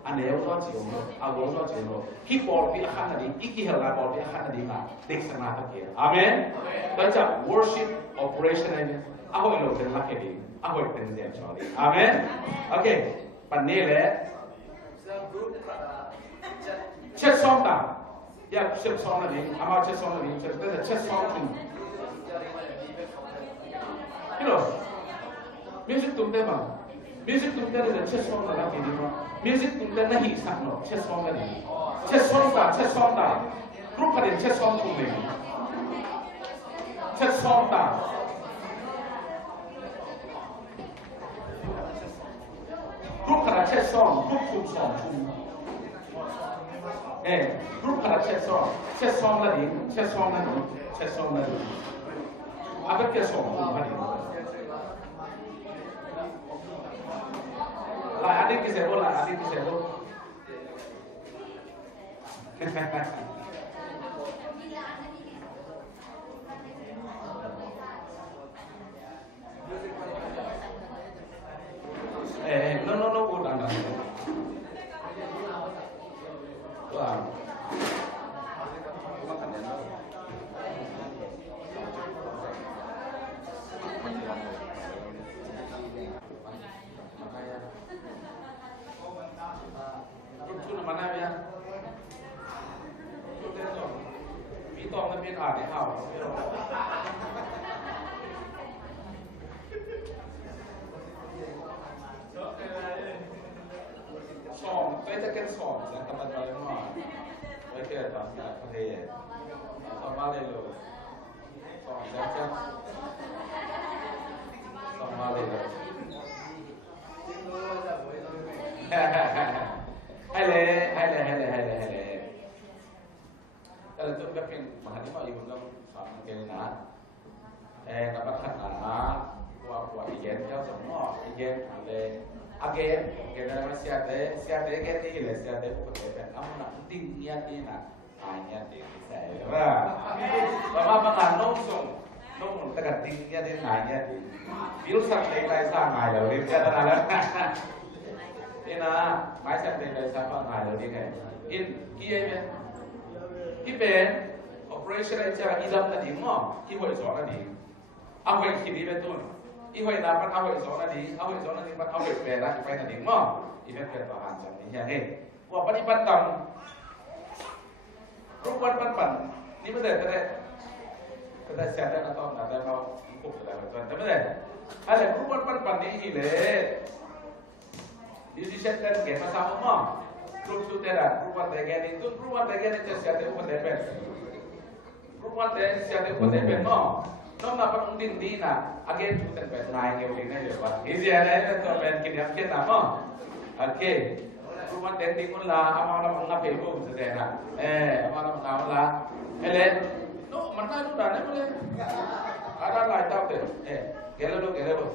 อันเดียวสอนจีบผมลูกเอาลูกสอนจีบลูกคิดบอลเป็นขั้นนั้นอีกที่เห็นอะไรบอลเป็นขั้นนั้นมาเด็กสมาธิเกียร์อาเมนแต่จาก worship operation เนี่ยเอาไว้ลูกเป็นลักเก็ตดีเอาไว้เป็นเดียร์ชอลี่อาเมนโอเคปันนี้แหละเช็ดซ้อมต่างอย่าเช็ดซ้อมอะไรอามาเช็ดซ้อมอะไรเช็ดแต่เช็ดซ้อมถึงพี่รู้มิวสิกตุ้มเต้บ้างมิวสิกตุ้มเต้เนี่ยเช็ดซ้อมอะไรกันดีมั้งมิวสิกตุ้มเต้เนี่ยหิสักเนาะเช็ดซ้อมอะไรเช็ดซ้อมต่างเช็ดซ้อมต่างรูปขนาดเช็ดซ้อมตุ้มเลยเช็ดซ้อมต่างรูปขนาดเช็ดซ้อมรูปตุ้มซ้อมตุ้มรูปขนาดเช็ดซ้อมละดิเช็ดซ้อมละดิเช็ดซ้อมละดิอาก็เกี่ยวซ้อมตุ้มละดิlah adik kisah lah adik kisah lo no udah nggak wah mana ya? Mỹ Tông nó biết để học. Sòng, cái cái sòng sẽ cầm tay nó mà. Cái cái là cái thế. Sòng ba lên rồi. Sòng sẽ chết. Sòng ba lên rồi. Hay lệ kalau tu kan mahal mah ibu dong sama kena dapat hak buat ijen jauh semua ijen agen kena siapa kan ni le siapa pun kan amun nak penting niat ni nak hanya di saya bapa makan nong tekan tinggi ni hanya di bil sak lai sang ngai lo ni dia tak adaนี่นะไม้แสบเป็นอะไรซะฟังหายเลยนี่ไงอินกี่เองที่เป็น operation อะไรจะอีดับนั่นเองมั้งที่หัวสองนั่นเองเอาไว้คิดดีเป็นต้นอีหัวนับมันเอาไว้สองนั่นเองเอาไว้สองนั่นเองมันเอาไว้แปลรักไปนั่นเองมั้งอีเป็นเกิดต่อหันจากนี้อย่างนี้ว่าปฏิบัติตามรูปวันปั่นนี่ไม่ได้แต่แสบได้นะตอนแต่เราคุกแต่แต่ไม่ได้อะไรรูปวันปั่นนี่อีเลยMusician kan kita sama mah, grup sutera, perubahan bagian itu siapa yang mendepen, perubahan siapa yang mendepen mah, nom dapat undin dina, agen suten pen naik ke undin aja pak, isi ada itu tuh pen kita mah, oke, perubahan teknik pun lah, amal ngapel pun sutera, amal lah, ele, mana tu dah ni boleh. Ada lah tahu tu. Gelo.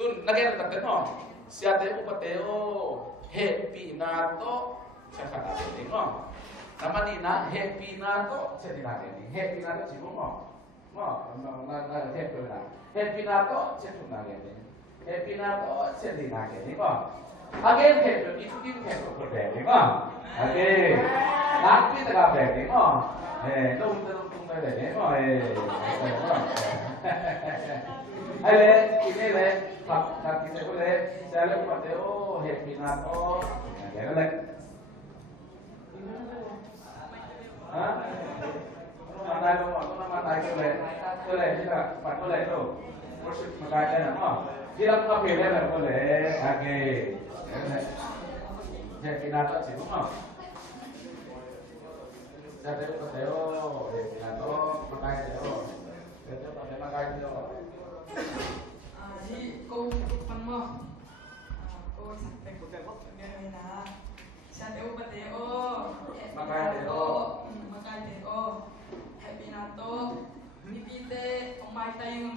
Tu negara tak kenal. Siapa tu pateo happy nato cakap ada ni ngom. Nama ni na happy nato cakap ada ni. Happy nato cium ngom. Ngom, na happy na. Happy nato cakap ada ni. Happy nato cakap ada ni ngom. Again happy itu dia happy berada ni ngom. Again, nanti tak ada ni ngom. Tung ada ni ngom. Ini le, tak kita boleh. Saya lupa tu, happy nato. Jangan le. Hah? Nama tu le. Tu le, kita pat le tu. Worship makai nama. Dia nak pilih le tu le. Okay. Happy nato sih, mah. Saya lupa tu, happy nato makai tu. Kita makai tu. Jadi câu phần mơ câu sạch bạch của cái gốc này là sa teo pateo makai teo happy nato nipite omai tayun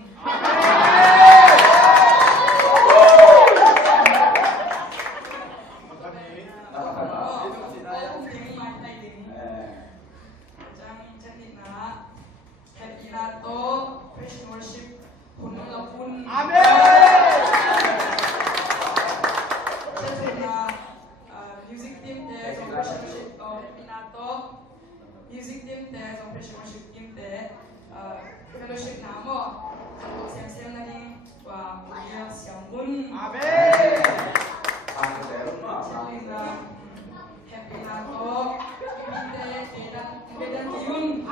happy nato praise worship Punung lapun. Amin. Music team there, so worship Pinato. Music team there, so worship team there. Fellowship namo. Kalau siang-siang lagi, wah, dia siang pun. Amin. Happy Nato. Kita beda tiun.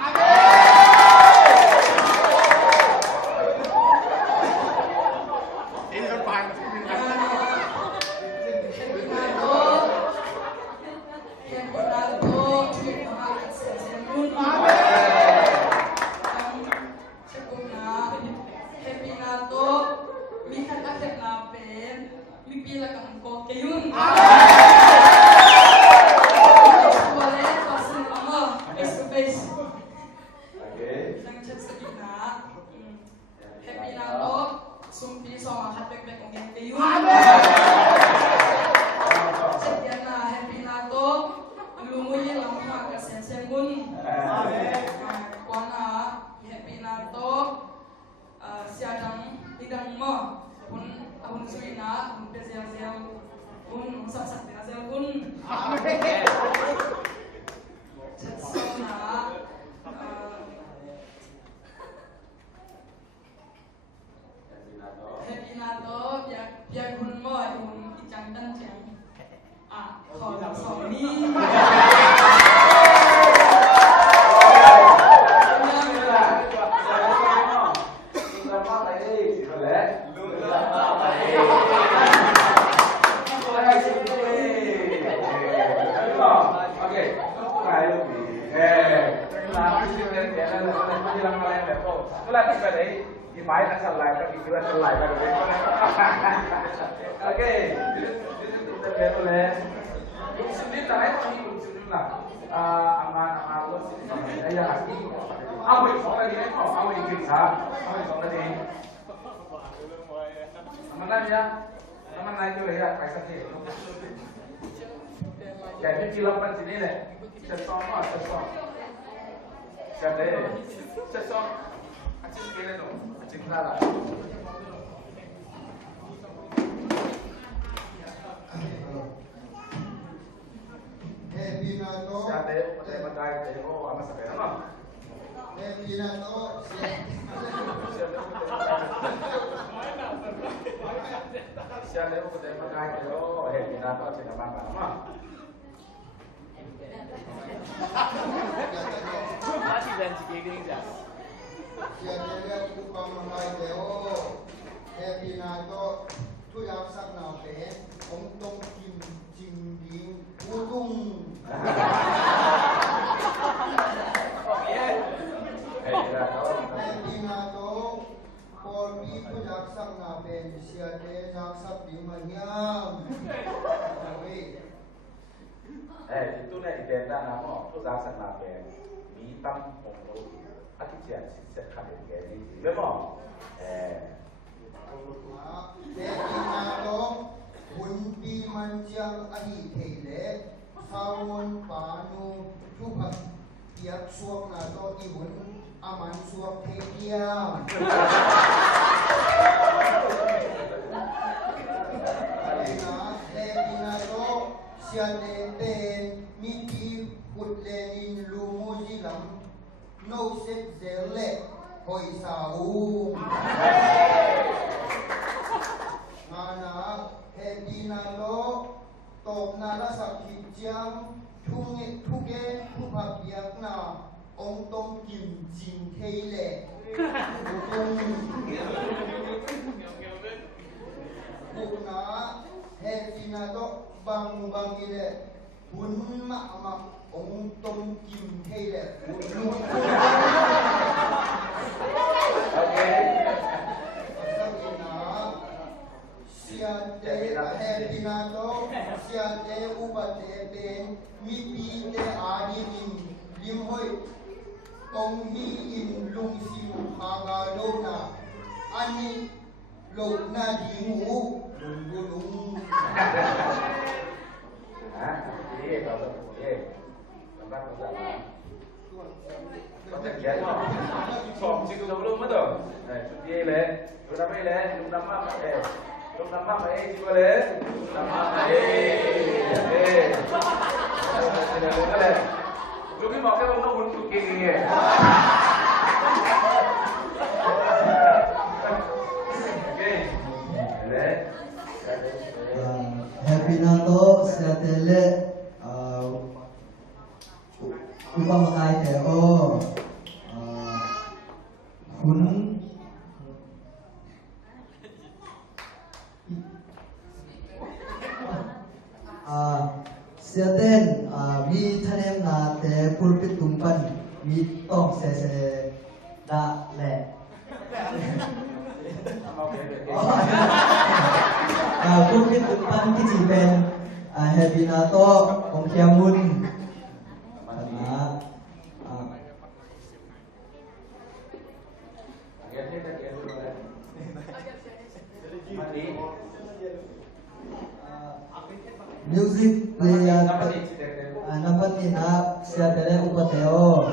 Itu nih identitas nama tu dasar nabe, hitam punggung. 아티치야 시작하는 게 왜뭐 Nato Bunpi Manjang Ahi Thele Sawon Panu Tupak Piak Suak Nato Ihun Aman Suak Thekiam Nato Siate Ten Miti Putlenin Lumuzilam No Set Zelle Hoi Saum Mana Hedinalo Tok Nala Sakit Jam Tugen Tupapiak Na Ong Tong Kim Jin Thele Bukna Hedinalo Bang Bangile Bun Mak Ong Tong Kim Thele Siate Hedinato Siate Upate Ten Mipi Te Adinin Limhoi Tong Hi In Lung Sim Hagadona Ani Lok Na Dingu Lung Iya, kalau iya, tempat pertama. Kontak dia tu. Som situ sebelum tu. Cuti le, lama le, lama siapa le? Lama le. Lu ni mau ke mana pun cuti ni. Okay, le. Happy Nato Siatele Upamakai Teo Hun Siaten Mi Thanem Na Te Pulpit Tumpan Mi Tong Se Da Le Pulpit Tumpan Ki Ji Ben Happy Nato Ong Kiamun Music player number tina siatele upateo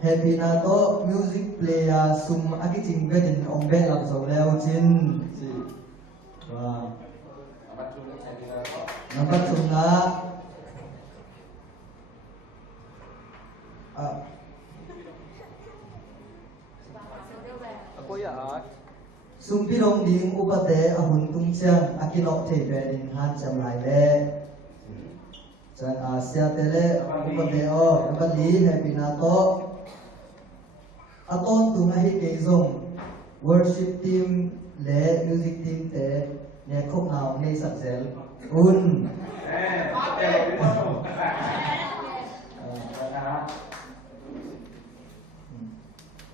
Happy Nato music player sum aki jingga din ombe lam so leo chin number sumna Ako ya. Sumpi rong ding upate ahun tung chang akinok thei berin han cham lai le chan asia tele upate o bali Happy Nato aton tung ahi ke zong worship team le music team te ne khop naw nei sak zel un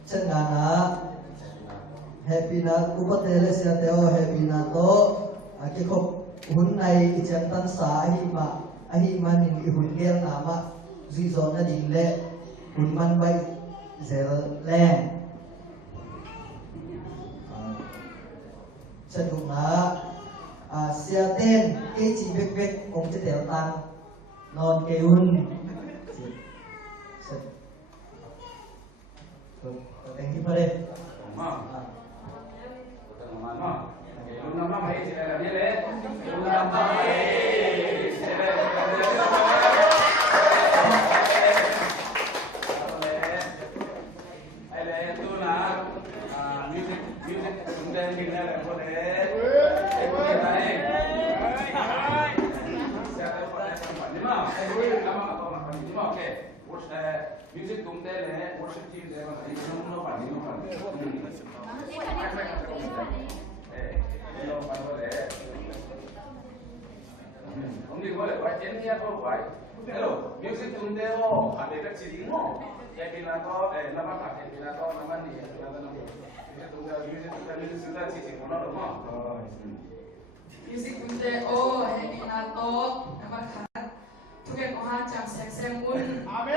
chen na Happy Nato upatele siateo Happy Nato aki khop hun nai icham tan sa ahi manin ihun gel nama zizon na ding le hun man bai zel le chadunga siaten ke chi bek bek ong che tel tan non ke hun thank you pare Nama mai sila dia le. Nama mai sila Ele tu na music kemudian kita boleh. Boleh naik. Siapa boleh tempat ni mah? Nama atau nak ni mah? Okay. Music kemudian le worship team le mana? Ini semua apa? Ini apa? Ông đi có lại quay chén kia có quay. Hello, music tune demo ada kat sini mo. Ya kita to nama tak kita to nama ni nama nama. Kita tunggu music sudah sisi mana mo. Music Tunde O Happy Nato Nama Khat Tugen Oha Jam Sem Sem Un Amen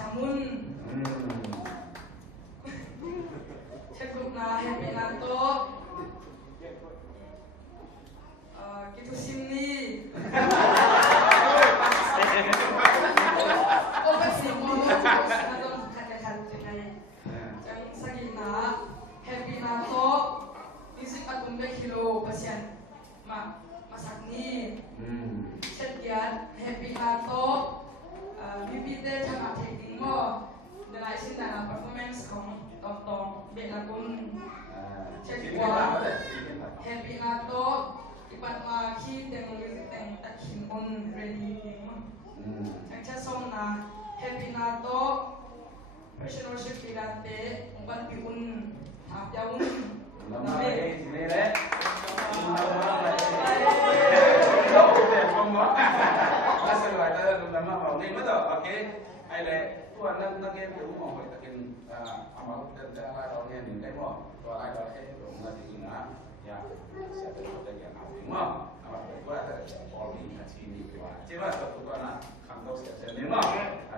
Samun. Cekuk na happy na to. Gitu simni. Obat sih mau atau kata-kata kayak. Jangan sakit na happy na to. Music atum kilo pasien. Masak ni. Setiap happy na to. Bibite jangan taking mo. Dengan isin performance kong tong belakun. Cek kuat. Happy na to. Ipat ki teknologi takin on ready. Yang song na happy na to. Professional ship pilate umpan piun hap jaun. Lama lagi sini deh. Asal ada lama mau ni betul. Okey. Ai le tuan nak game tu mau kita takin amal dan cara orang yang ni mau. Tuan ai dah orang nak tinggal ya. Siapa kita yang mau mau. Amal tu ada orang ni sini tuan. Cuma tuan nak kantor siapa ni mau.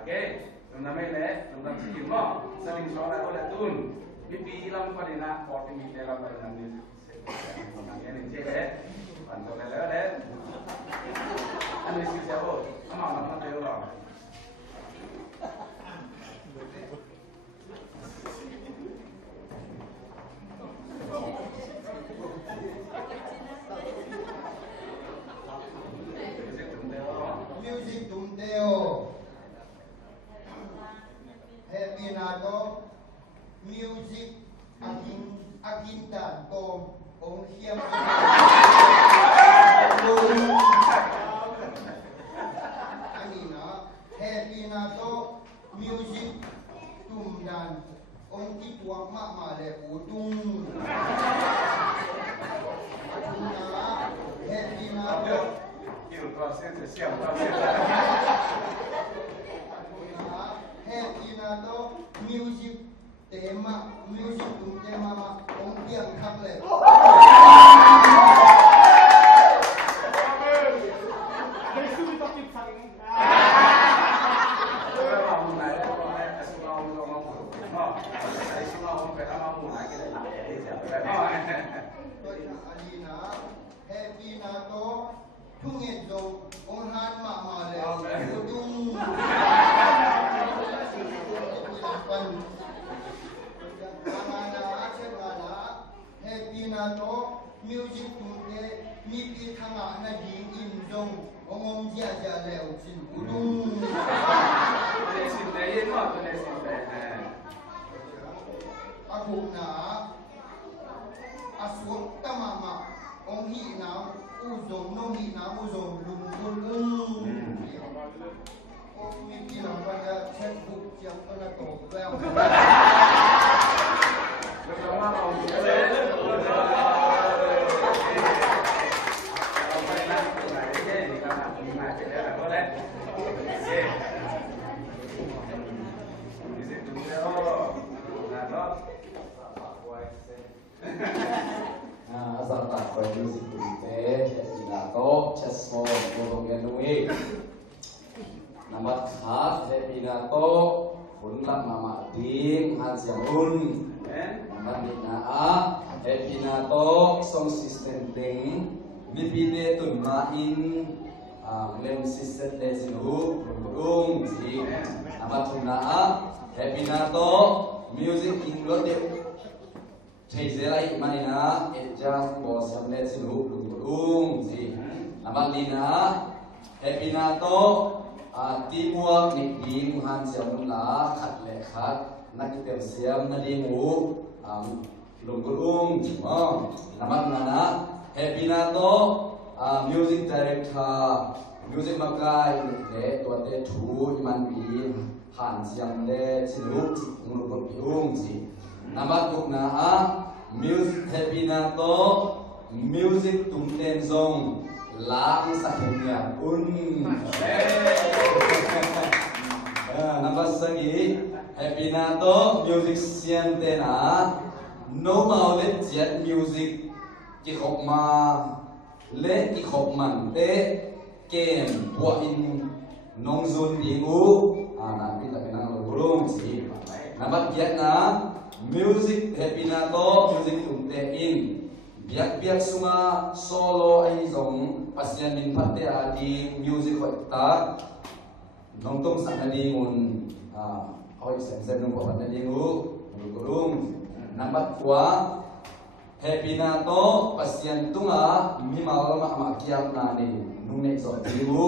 Okey. Tuan le tuan sini mau. Sering soal ada tun. Bibi lam pada nak 40 minit lam pada ni. Yang ni cek kantor le. Anda siapa? Amal nak tahu lah. Music Tumteo. Happy Nato. Music Agintan Tom. Ong Hiam. Anina. Happy Nato. Music Tumdan. Ong Tituak Mak Male Udung. Aduna. Happy Nato. Happy Nato. Music tema. Music tema ma. Ong Tiang Kap Le. Alina, happy nato, tungit dong, onghan mak male, udung. Amana, cekana, happy nato, music tungte, mipi tanga na ding indong, ongom jaja leo sin udung. Aku na. Aswak tamama ong hi na uzong no hi na uzong lungkul ong mi kilang pada checkbook yang pernah to well asal tak perlu sikute pinato chesmo bolong yanui nama khas pinato hunlat mama ding hansiamun nama dinaa pinato song system ding bipide tun main lem system de sinu burung si nama tunaa pinato music ingot de Chaiselai manina ejang bos samlet sinu lung si amalina happy nato timuak nikdim han siam la khat le khat nakitem siam nalimu lung naman happy nato music director music makai le tuate thu iman bi han siam le sinu lung si Nama tukna music happy nato music tumten song lang sakenya Nama sagi happy nato music siantena no maulet jet music ki khop ma le ki khop man te kem bua in nong zun dingu na pi ta kenang lo Nampak biak na music happy na to music tumte in biak sunga solo ai zong pasyan min phatte adi music hoi ta nong tung sang na di mun hoi sen nong ko na di ngu gurung nampak tua happy na to pasyan tunga mi mal ma kiam na ni nung nek so di ngu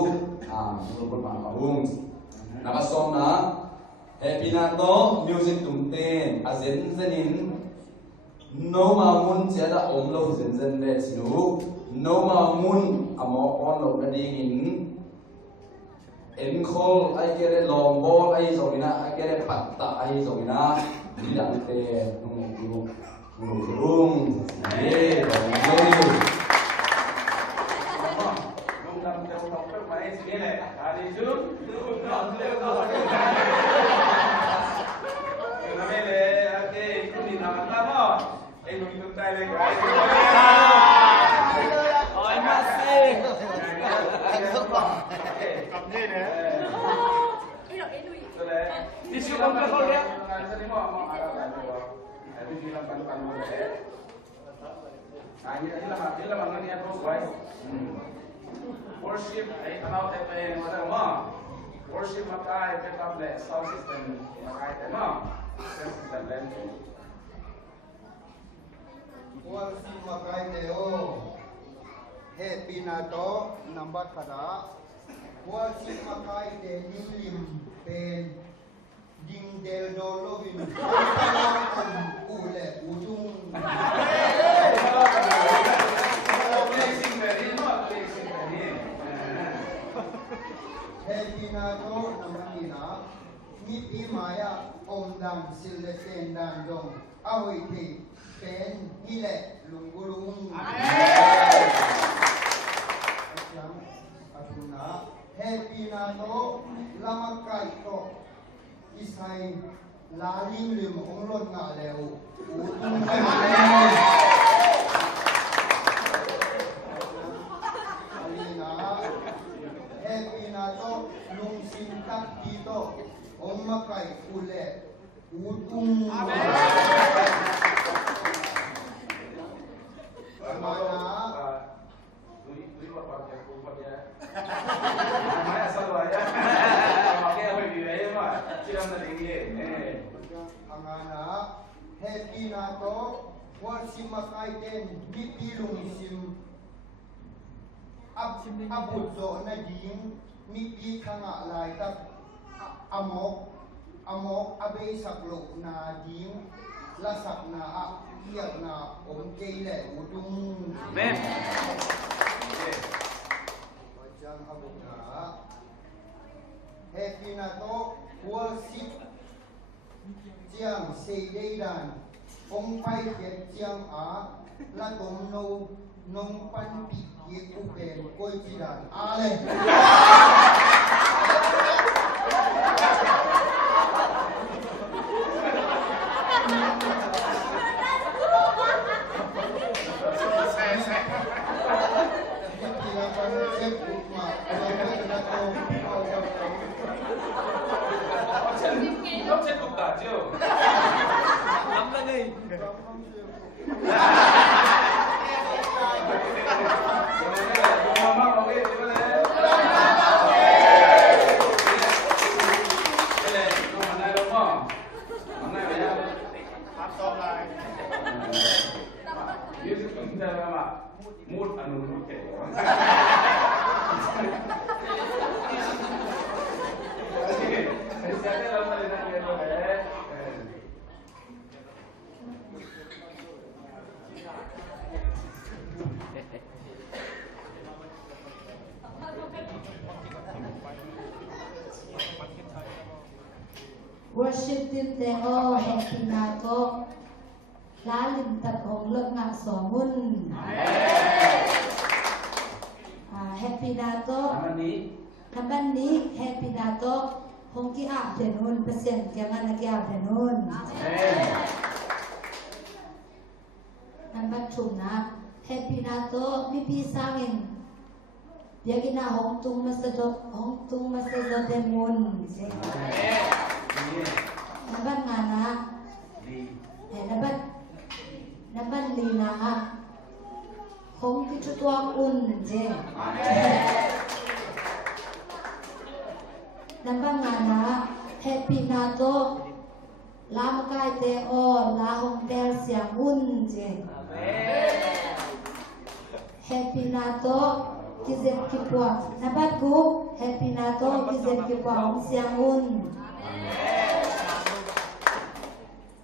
nung ma maung nampak song na happy na to music tumten azen zenin no mamun tiada om lo zen zen le sinu no mamun amo on lo na ding in enkol ai kere long ball ai zomina ai kere patta ai zomina bilang te nung nung ye Nung làm theo tổng các máy sẽ này đi trước làm theo nó đây là cái đi làm sao đó em dùng tương tay lên cái Ôi Messi. cầm thế này Tisu kau kau dia. Worship ay tanaw tayo pa yung wala mo. Worship makay pick up the sound system makay tayo mo. Sound system lang. Wal si makai teo happy na to number kada wal si makai te lim pen ding del dolo win ule udung Blessing very much. Blessing very. happy na to number ina ni pi maya om dam sil le ten dan dong awai te pen hile lungulung Atuna happy na to lamakai to isai lalim lim onglon nga leo utung alina happy na to lung sintak dito makai ule utung Angana happy na to wal si makai ten bipilung sim abut zo na ding mi khanga lai tak amok abe saklo na ding lasak na iyak na om keile udung Amen. Wajang abot na happy na to worship chiang sei dei dan ong pai kiet chiang la tom no nong pan pi ye ku pen koi chi dan le Không sẽ cục tả chưa? Lắm lên đi. Mood anu mood kayak Worship team teo happy na to lalim tat hong lek nga somun happy na to naman ni happy na to hong ki afternoon pasien jangan lagi afternoon naman chumna happy na to mipi sangin dia kina hong tung masadot temun naman nga na je. Nabangana happy na to lam kai te o la hong tel siang un je. Happy na to kizem kipwa nabat ku happy na to kizem kipwa hong siang un.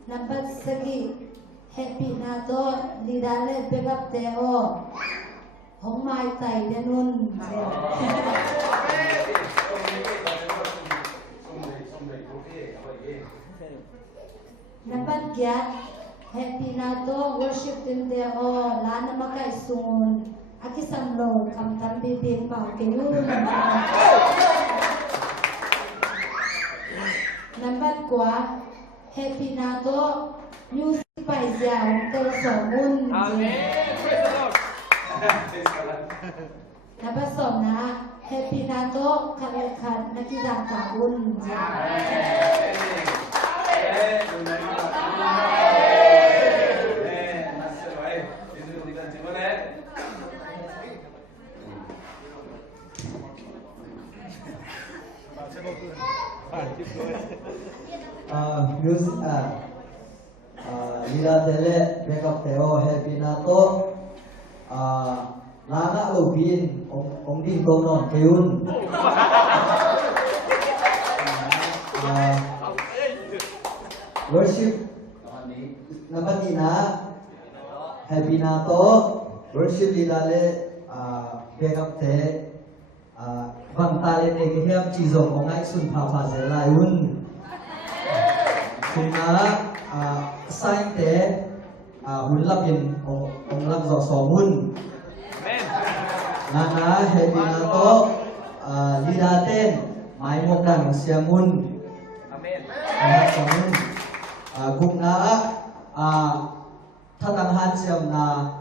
Nabat sagi happy na to lidale pegap te o hong mai tai de nun je. Nabat kya happy na to worship team de o la na makai sungun akisam lo kam tam bi bin pa ke yun. Nabat kwa happy na to music pai jiao tel somun je. Nabat som na happy na to kale khat nakizam ta un je. Music lila tele backup teo happy na to lana lobin ong din ko non keun worship nabati na happy na to worship lila le backup te bang tale ne ke hiam chi zong ong ai sun pha pha se lai un Suna sign te hun lapin ong lam zo somun. Nana happy na to lidaten mai mok dan siamun. Amen. Somun. Guk na tatang han siam na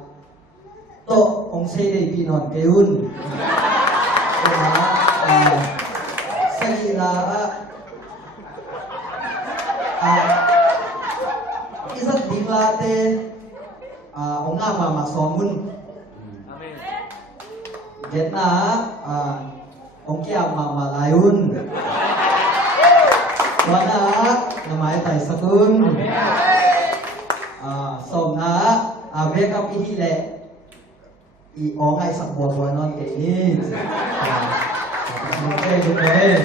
to ong se dei pinon keun. Suna sagi na isat dinglate onga mama somun Amen. getna ongkia mama layun wana namai tai sakun somna backup ihi le i ongai sak bo non ke ni okay.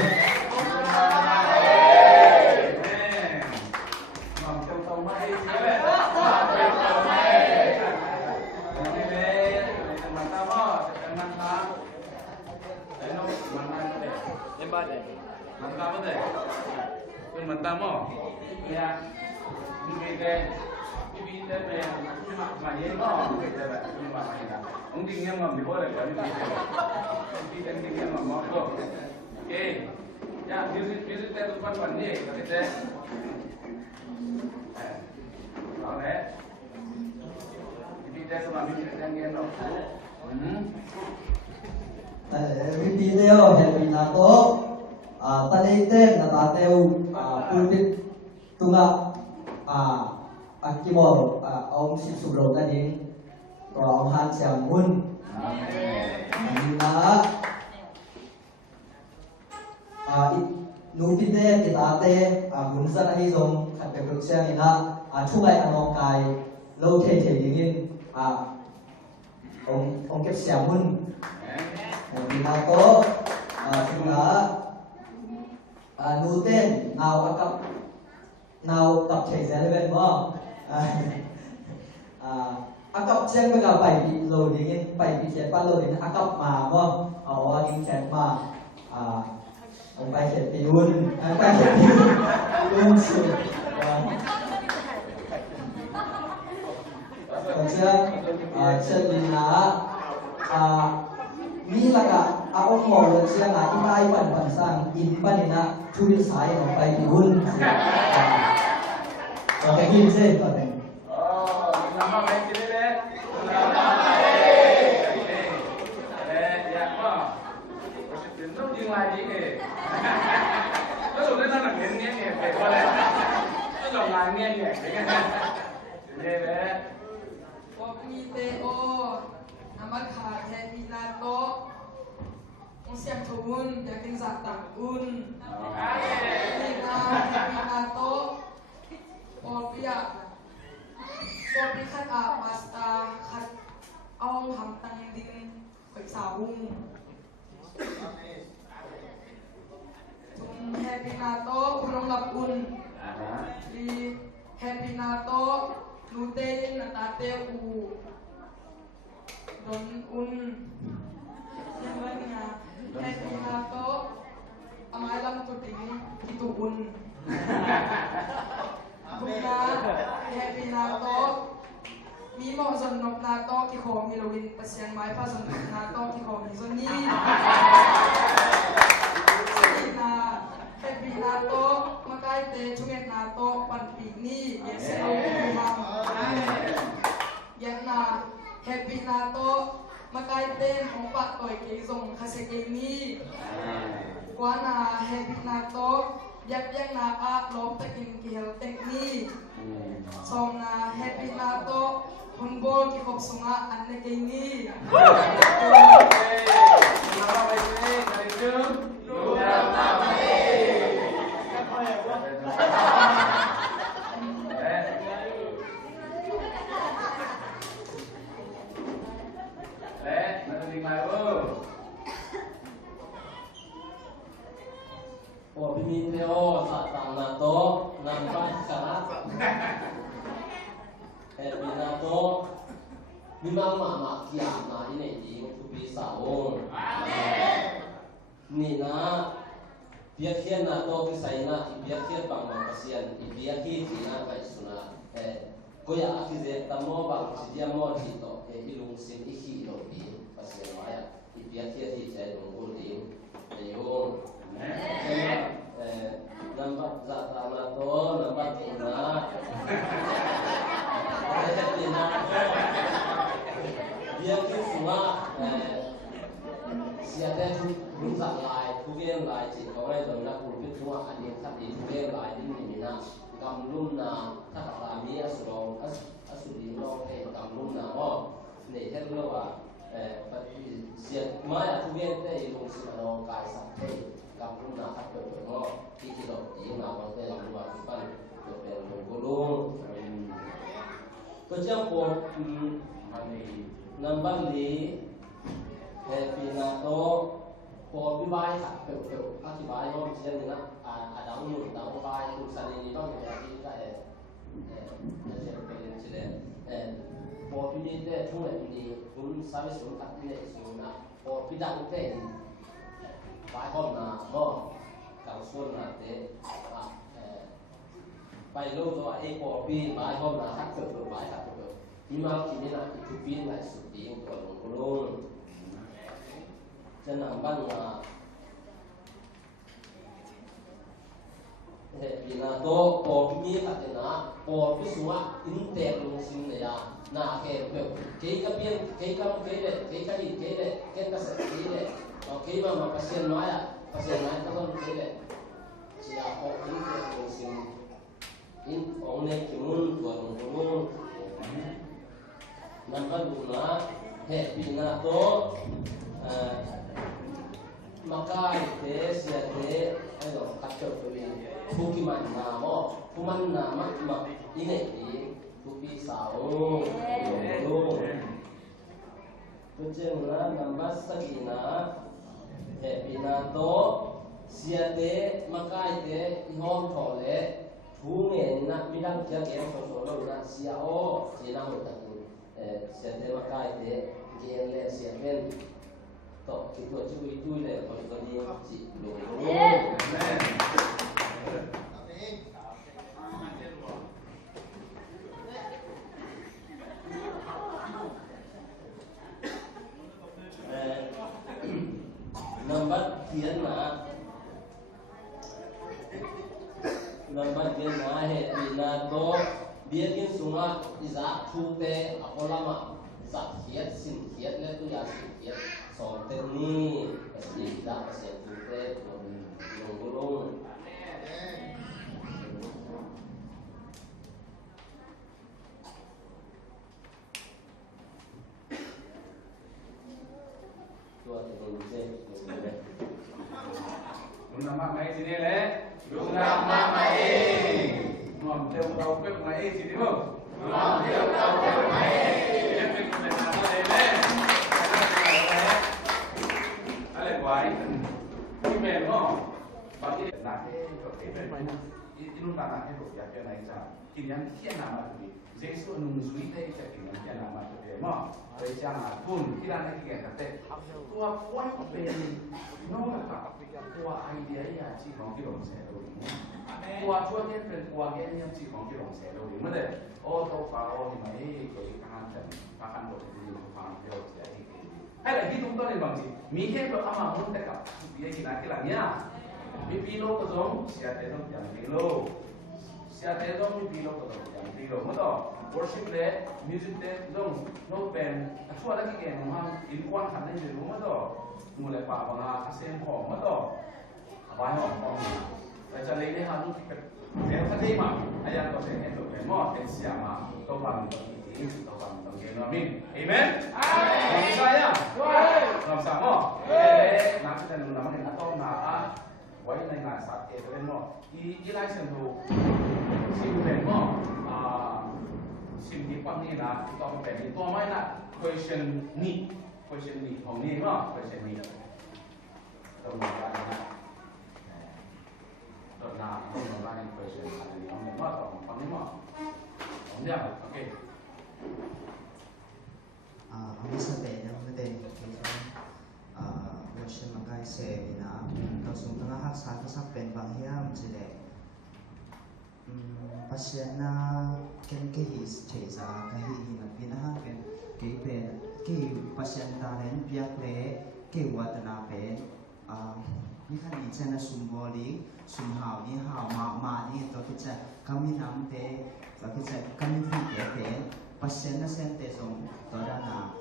Mentamo, ya, bibite me, macam no, bibite macam mungkin yang mau dibuat ya, bibite yang mau buat, oke, ya, music itu depan ni, kita, oke, bibite sama bibite yang no, bibite yo happy na to talete na tateu pulpit tunga akimor om si subro na din to om han siam mun na nupite itate hunsa na hi zong khat pe pruksia ni na thungai anong kai lo the the dingin om kep siam mun na to tunga nuten nào cặp thầy giáo bên mo cặp xem bây giờ bảy bị lồ đi nghe bảy bị chết ba lồ đi cặp mà mo ở đi chết mà ông bảy chết bị luôn bảy chết bị luôn sự còn chưa chân đi là ni laga ako mo lang siya nga inaipan pansang inpan na tuwil sa akin ang paipigun. Okay, Gilse, okay. Nama baik ini deh. Ya, kok. Itu jing lagi ni. Itu sudah nak ngenye ni, boleh. Itu jangan ngenye, ni deh. Komite o nama number card happy nato ong siang chawun yakin zakta un ni na happy nato Opia Sopi khat pasta khat ong ham tang din pai saung tung happy nato ulong lapun di happy nato lutein natate u don un namanya happy nato amalam tuting kitubun Bunga happy nato Mimo zon nok nato ki khom Halloween pasyan mai pa zon nok nato ki khom zon ni na happy nato makai te chunget nato pan pi ni yes hello ham yan na happy nato makai te opa toy ke zong khase ke ni kwa na happy nato yak na a lom takin ki hel tekni som na happy nato hunbol ki khop sunga anne ke ni Piminteo sa tanato nampak karat Binato memang mama kiana ini di bisa Nina biar kian nato kisaina biar kian bang kasian biar kian kaisuna koya akize tamo bang dia mau dito ilung sin iki lobi pasien maya biar kian hijai nunggu di ayo nampak zat nato nampak ina dia tu semua siapa tu berusaha lain, bukan lain sih. Kalau itu nak berubah semua ada tapi bukan lain ini mina. Kamlum na tak kami asrong asudi no kamlum na oh ni hello siapa mana bukan tu ilmu semua kai sampai kamlum na tak betul kita ini nama kita yang luar depan betul belum. Kerja pun number li happy nato pun bibai tak betul kasih bibai orang siapa ni nak ada umur tahu bibai urusan ini tak jadi kita macam kalian cakap pun ini tu cuma ini pun sampai semua tak ini semua pun tidak mungkin bibai pun nak mau kalau suruh nantiไปโลกตัวเอกปีหมายความว่าฮักเกิดหมายฮักเกิดที่มาที่นี่นะทุกปีหลายสุดที่ตัวหลวงพ่อลุงจะนำบ้านมาปีนาโตปอปีนี้ขัดนะปอปีสัวอินเตอร์ลงสิ่งเนี่ยนาเกลเปลเกย์กับเพียงเกย์กับเกย์เลยเกย์กับอีกเกย์เลยเกย์กับเกย์เลยเราเกย์มาพัศยันน้อยพัศยันน้อยก็ต้องเกย์เลยเสียปออินเตอร์ลงสิ่งin onne kimun tuan tulung nampak guna happy na to maka ite siate ayo kacau tuin tukiman namo kuman nama mak ini di tuki saung tulung kecemna nambah sakina happy na to siate maka ite ihom thole Bunga nak bilang jaga sosok nak siapa siapa tak siapa makai deh gele siapa tok itu cuci itu deh kalau dia cik Nampak kian nak nampak dia naik binato biarkin semua izat thute apa lama zat kiat sin kiat le tu ya sin kiat sonten ni izat sin thute gulung mai sini le lung nam mai ngom teu tau pek mai sini mo ngom teu tau pek mai dia pek mai nama le ale quái cái mềm không và cái là cái mềm itu nunggak itu ya kena isa kinian kian nama tu Yesus nungzui deh kinian kian nama tu dia mo jangan pun kita nak kian kata tua kuat ben no lah tua idea ya si kong kilong selo tua dia ben tua dia yang si kong kilong selo mana deh oh tau faro ni mai koi kahan boleh di kahan dia jadi hay là khi chúng tôi lên bằng gì mỹ hết rồi ama muốn tất cả bây giờ là cái là nhá mi pilo có giống xe thế nó chẳng pilo xe thế nó mi pilo có giống chẳng pilo mất rồi worship đấy music đấy giống nó bền chua đấy cái nó mang in quan hẳn lên rồi mất rồi mua lại bảo bằng là xemของmất rồi vài họ còn tại cho lấy đấy hắn cái nếu cái gì mà ai ăn có thể hết được cái món cái xe mà tôi bằng tôi bằng Amin. Amen. Làm sao nhá? Làm sao mo? Để nãy chúng ta nói là mình atau na quay này là sát cái bên mo. Ý lại xem thù sim bên mo. Sim đi quan này là tao bên đi tua mai là question ni hồng ni mo question ni. Đâu mà cái đâu là cái question là ông này mo còn ni mo. Ông nhá, ok. Ang sabihin ng natin worship magay sa ina tapos mga haksa sa penbang hiyam sila pasyan na ken kahis chesa kahi na pinahaken kay pen kay pasyan talen biak le kay watana pen ni kan itsa na symbolic sumhaw ni haw ma ni to kitsa kami namte kitsa kami fi pen pasyan na sente song toda na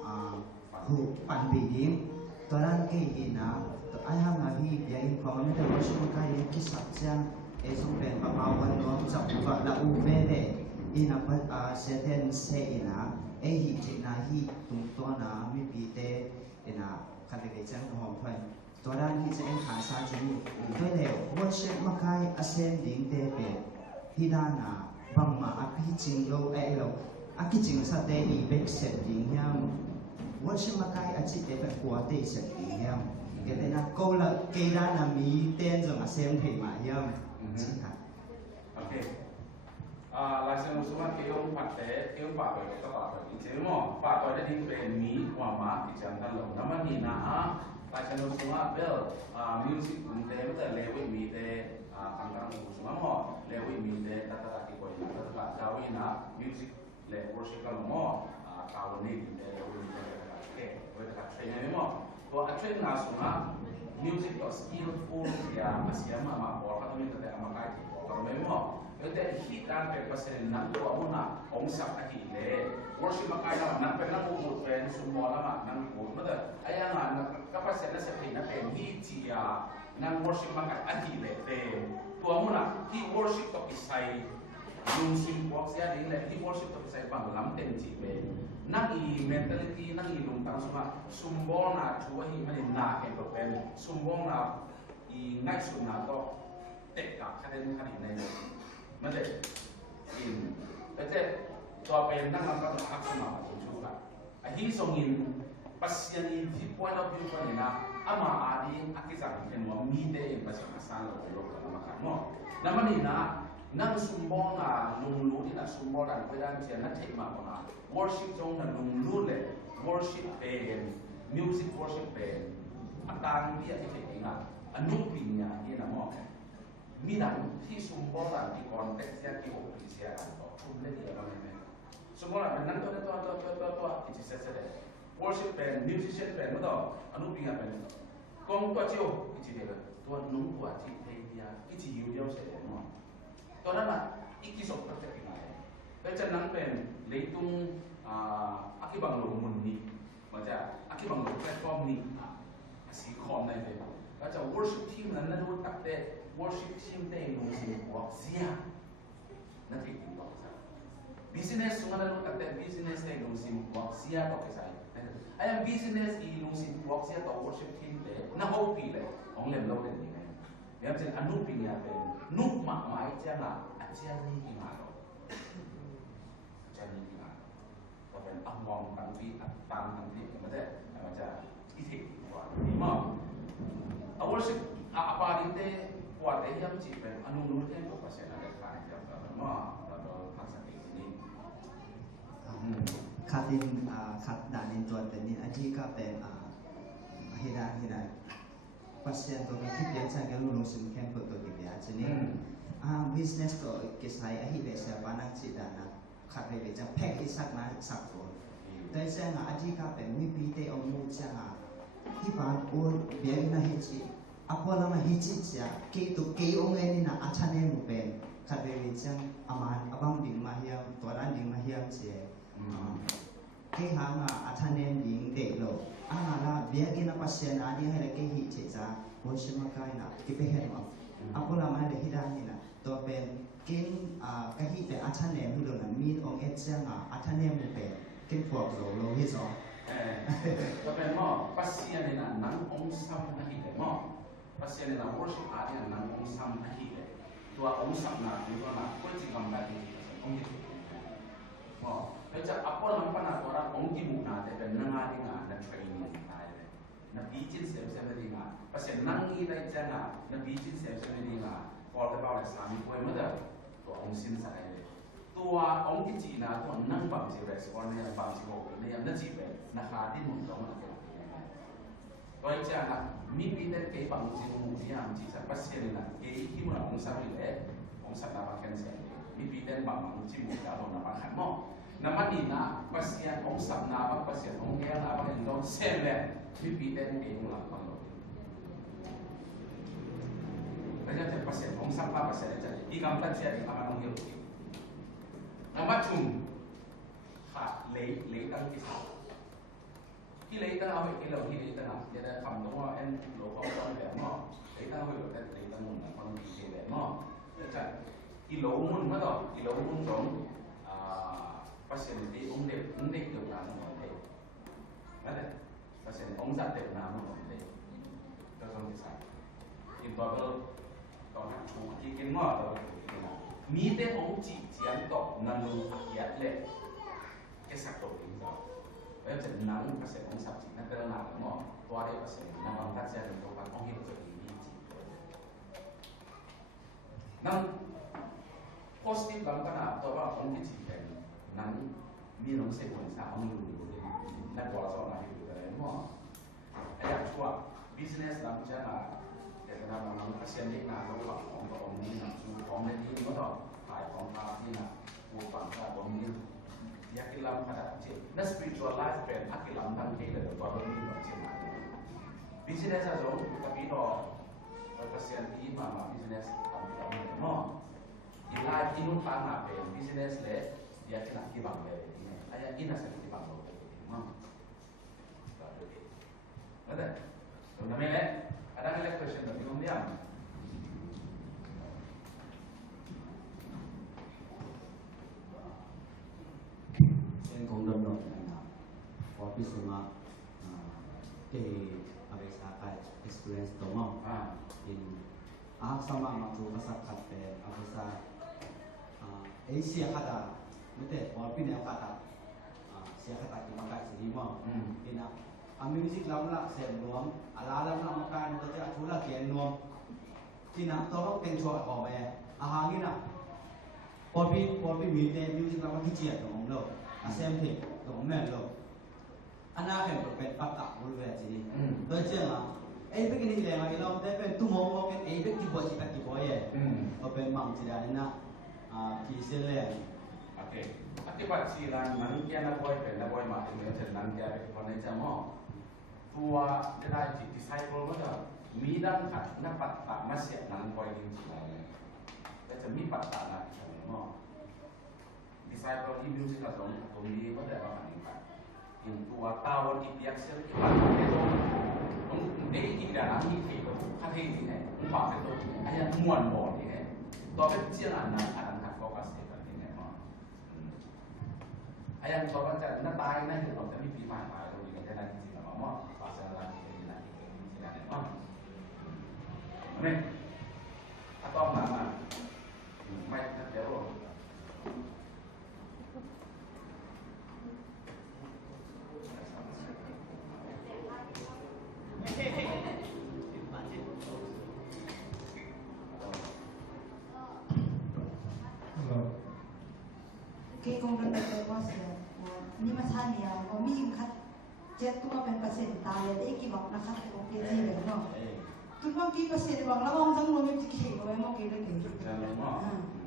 hu pan biding toda ke ina to ai ha na hi bia in ko me te worship ka ye ki sat chang e song pen pa pa wan no chap va la u ve le ina pa seten se ina e hi ke na hi tung to na mi pi te ina ka le chang ko hom toda hi se en kha sa chi ni ve le worship ma kai ascending te pe hi na na bang ma api ching lo e lo Aki sa te i bek setting yam. Worship makai achi te pe kuate setting yam. Kete na kola keda na mi ten jong asem thei ma yam. Okay. Lai sen usuma ke yong pat te ke yong pa pe ka pa pe che mo pa to de ding pe mi kwa ma ti chan tan lo na ma ni na lai sen usuma bel music kun te ta le we mi te kang kang usuma mo le we mi te ta ta ki ko ta ta ta we na music le worship la mo kawan ni le ke we train ni mo to train na suna music to skillful ya asiama ma ko ka mi ta ama kai ko ka me mo e te hitan pe pasen na to amuna ong sak a hi le worship ma kai na pe na mo pe su mo la ma nang ko ma da aya na ka pasen na se pe na pe ni ti ya nang worship ma kai a hi le te to amuna ki worship to isai yung simple siya din like di worship to sa ibang lamten ti be nang i mentality nang i lung tang suma sumbong na chuwa hi manin na ke to pen sumbong na i ngai sun na to tek ka khaden khani nei ma de in ete to pen nang ang ka hak suma to chuka a hi song in pasyan in ti point of view ko na ama adi akisa ken mo mi de pasyan asan lo ka makano naman ina nang sumbong na lunglu ni na sumbong na pwedang siya na tema ko na worship song na lunglu le worship pen music worship pen atang dia ite nga anu pinya ina mo midang ti sumbong na di konteks ya ki ofisia to problem dia ba me sumbong na nan to ite se worship pen musician pen mo to anu pinya pen kong to chiu ite dia to nung to ti pe dia ite yu dia se mo to na ikisok perfect na kaya nang pen leitung akibang lo mun ni maja akibang lo platform ni asi khom na de kaya worship team na do takte worship team te no si ko sia na ti ko sa business sunga na do takte business te no si ko sia to ke sai ayam business i no si ko sia to worship team te na hope le ong lem lo de ni เดี๋ยวจะอนุปีเนี่ยเป็นนุกหมักไม้เจ้าหน้าอาเจียนนี่กี่มาหรออาเจียนนี่กี่มาก็เป็นอัมวองตังปีตามตังปีมันจะอิทธิกว่าดีมากเอาว่าสิapa dite kuat yang cip anu nurut yang tu pasien ada kan yang pertama atau pasien ini คัดดินคัดด่านดินตัวแต่นี่อันที่ก็เป็นฮิดาpasien ตัวที่เดียวใช้กันลงสินแค่ตัวตัวเดียวฉะนั้นbusiness ตัวกิจการที่เป็นเสียบ้านนั่งจิตนะคัดไปเป็นจะแพ็กที่สักนะสักตัวแต่เช่นอันที่ก็เป็นมีปีเตอมูเช่นที่บ้านโอนเบียร์น่าหิจิapa lama hijit ya ke tu ke ongai ni na achane mu pen kadeli chang aman abang ding mahiam toran ding mahiam che ke hanga achane ding de lo ana la bia ke na pasien adi hele ke hi che cha boshima kai na ke pe he ma apa lama de hidan ni na to pen kin ka hi te achane mu lo na mi ong et chang achane mu pen kin phuak lo hi so ก็เป็นหม้อปัสเซียนในหนังองซ้ำนะที่เลยหม้อปัสเซียนในหนังวอร์ชิอาร์ที่หนังองซ้ำนะที่เลยตัวองซ้ำนะตัวนั้นก็จะกำลังดีองที่ถูกหม้อแล้วจะอัปโปลังปนาตัวนั้นองที่มุนาแต่เป็นนังอาดีงานนักเทรนนิ่งตายเลยนักบีจินเซลล์ไม่ดีงานปัสเซียนนังอีได้จังงานนักบีจินเซลล์ไม่ดีงานพอแต่บ่าวเลยสามีป่วยเมื่อเดิมตัวองสินสายเลยตัวองที่จีน่ะตัวนั่งบังจีเรสก่อนเนี่ยบังจีโบเนี่ยนั่นจีเป็นนะคะที่หมุนตรงนั้นเป็นโดยจะนะมีปีเตอร์เก็บบังจีมุมที่อ่างจีสักปัสเซียนนะเก็บที่มันองศาเลยองศาหน้าบังแคนเซียนมีปีเตอร์บังจีมุมดาวหน้าบังขันหม้อน้ำมันนี่นะปัสเซียนองศาหน้าบังปัสเซียนองแก้วหน้าบังเห็นตรงเส้นเลยมีปีเตอร์เก็บหลังบังเลยแล้วจะปัสเซียนองศาหน้าปัสเซียนจะที่กำลังเสียที่กำลังเยอะน้ำมันชุ่มขาเละตั้งที่สุดที่เละตั้งเอาไว้ที่เราที่เละตั้งจะได้คำว่าเอ็นโลเขาต้องแบบหม้อเละตั้งเอาไว้แบบเละตั้งมุนนะคนดีแบบหม้อเพื่อจะกิโลมุนเมื่อต่อกิโลมุนตรงปัสเซนที่องเด็กเกี่ยวกับน้ำมันเด็กนั่นแหละปัสเซนองจัดเด็กน้ำมันเด็กก็ต้องที่ใส่กินตัวก็ต้องหักชูที่กินหม้อตัวมีแต่องจีเจียนตกนันลูเย็ดเล็กแค่สักตัวเองจ้ะแล้วจะนั่งภาษาของสับจีนั่นเป็นหนาหม้อตัวเดียวภาษานั่งบางท่านจะเป็นตัวการองที่ตัวเองมีจีนั่งโพสติฟหลังกันตัวว่าองที่จีเป็นนั่งมีน้องเสกวันสาวมือนั่งตัวสองนาทีอยู่แต่หม้อไอ้อย่างชั่ว business หลังจากนั้นแต่ถ้าเรานั่งภาษาเล็กหนาเราหลับของตัวองนี้นั่งของในที่นี้ก็ต้องขายของพาที่น่ะผู้ฟังก็ต้องมีอยากกินลำขนาดเช่นนั่น spiritual life เป็นอักกิลำทั้งที่เลยตัวเรามีแบบเช่นนั้น business อาจจะtapi to pasienที่มา business ทำที่เราไม่เนาะที่ไลฟ์ที่นู้นทางหน้าเป็น business เลยอยากกินอะไรที่บางเลยไอ้ยังกินอะไรที่บางเลยเนาะนั่นแหละตรงนั้นไม่เลยada nggak question tapi belum diam Sen kong dom dom na for pisuma ke abisa ka experience to mo in sama makru kasak kape abisa Asia kada mete for pin kata sia kata ki makai sini mo ina music lam la sen nuam ala lam la makan to ja thula kian nuam kina to ro pen chwa ko me ahangina for pin mi te music lam ki chia to lo asem the to me lo ana ke pen pakka bul ve ji to che ma ai pe kini le ma ke lo te pen tu mo mo ke ai pe ki bo chi ta ki bo ye to pen mang chi da na ki se le oke akibat silang nang kia na boy pen na boy ma ini chen nang kia pe kon ai cha mo ตัวได้จิตที่ใช้โปรก็จะมีด้านขัดนักปัตตามาเสียนังคอยดิ้งจีนแต่จะมีปัตตาหนักของหม้อดีไซน์โปรที่มิวสิกตรงนี้ก็ได้ประมาณนี้ครับอินตัวตาวน์อีกอย่างเช่นที่ปัตตาเนตรงเด็กอีกอย่างนี้ที่เราคัดให้ที่ไหนผมฝากเป็นตัวไอ้ยังม้วนบ่อที่ไหนตัวเป็นเจียงอันนั้นขัดโฟกัสที่กันที่ไหนหม้อไอ้ยังตัวมันจะหน้าตายนั่นคือเราจะมีปีใหม่ไปเราอยู่ในนั้นจริงๆหม้อAmen. cái công việc này có sẽ nhưng mà sai nhiều có mi khách chết tôiเป็นเปอร์เซ็นต์ตายได้กี่บอกนะครับของพี่ที่เลยเนาะทุกวันกี่เปอร์เซ็นต์บอกแล้วว่าทั้งหมดมันจะกี่ก็ไม่มองกี่เลยกี่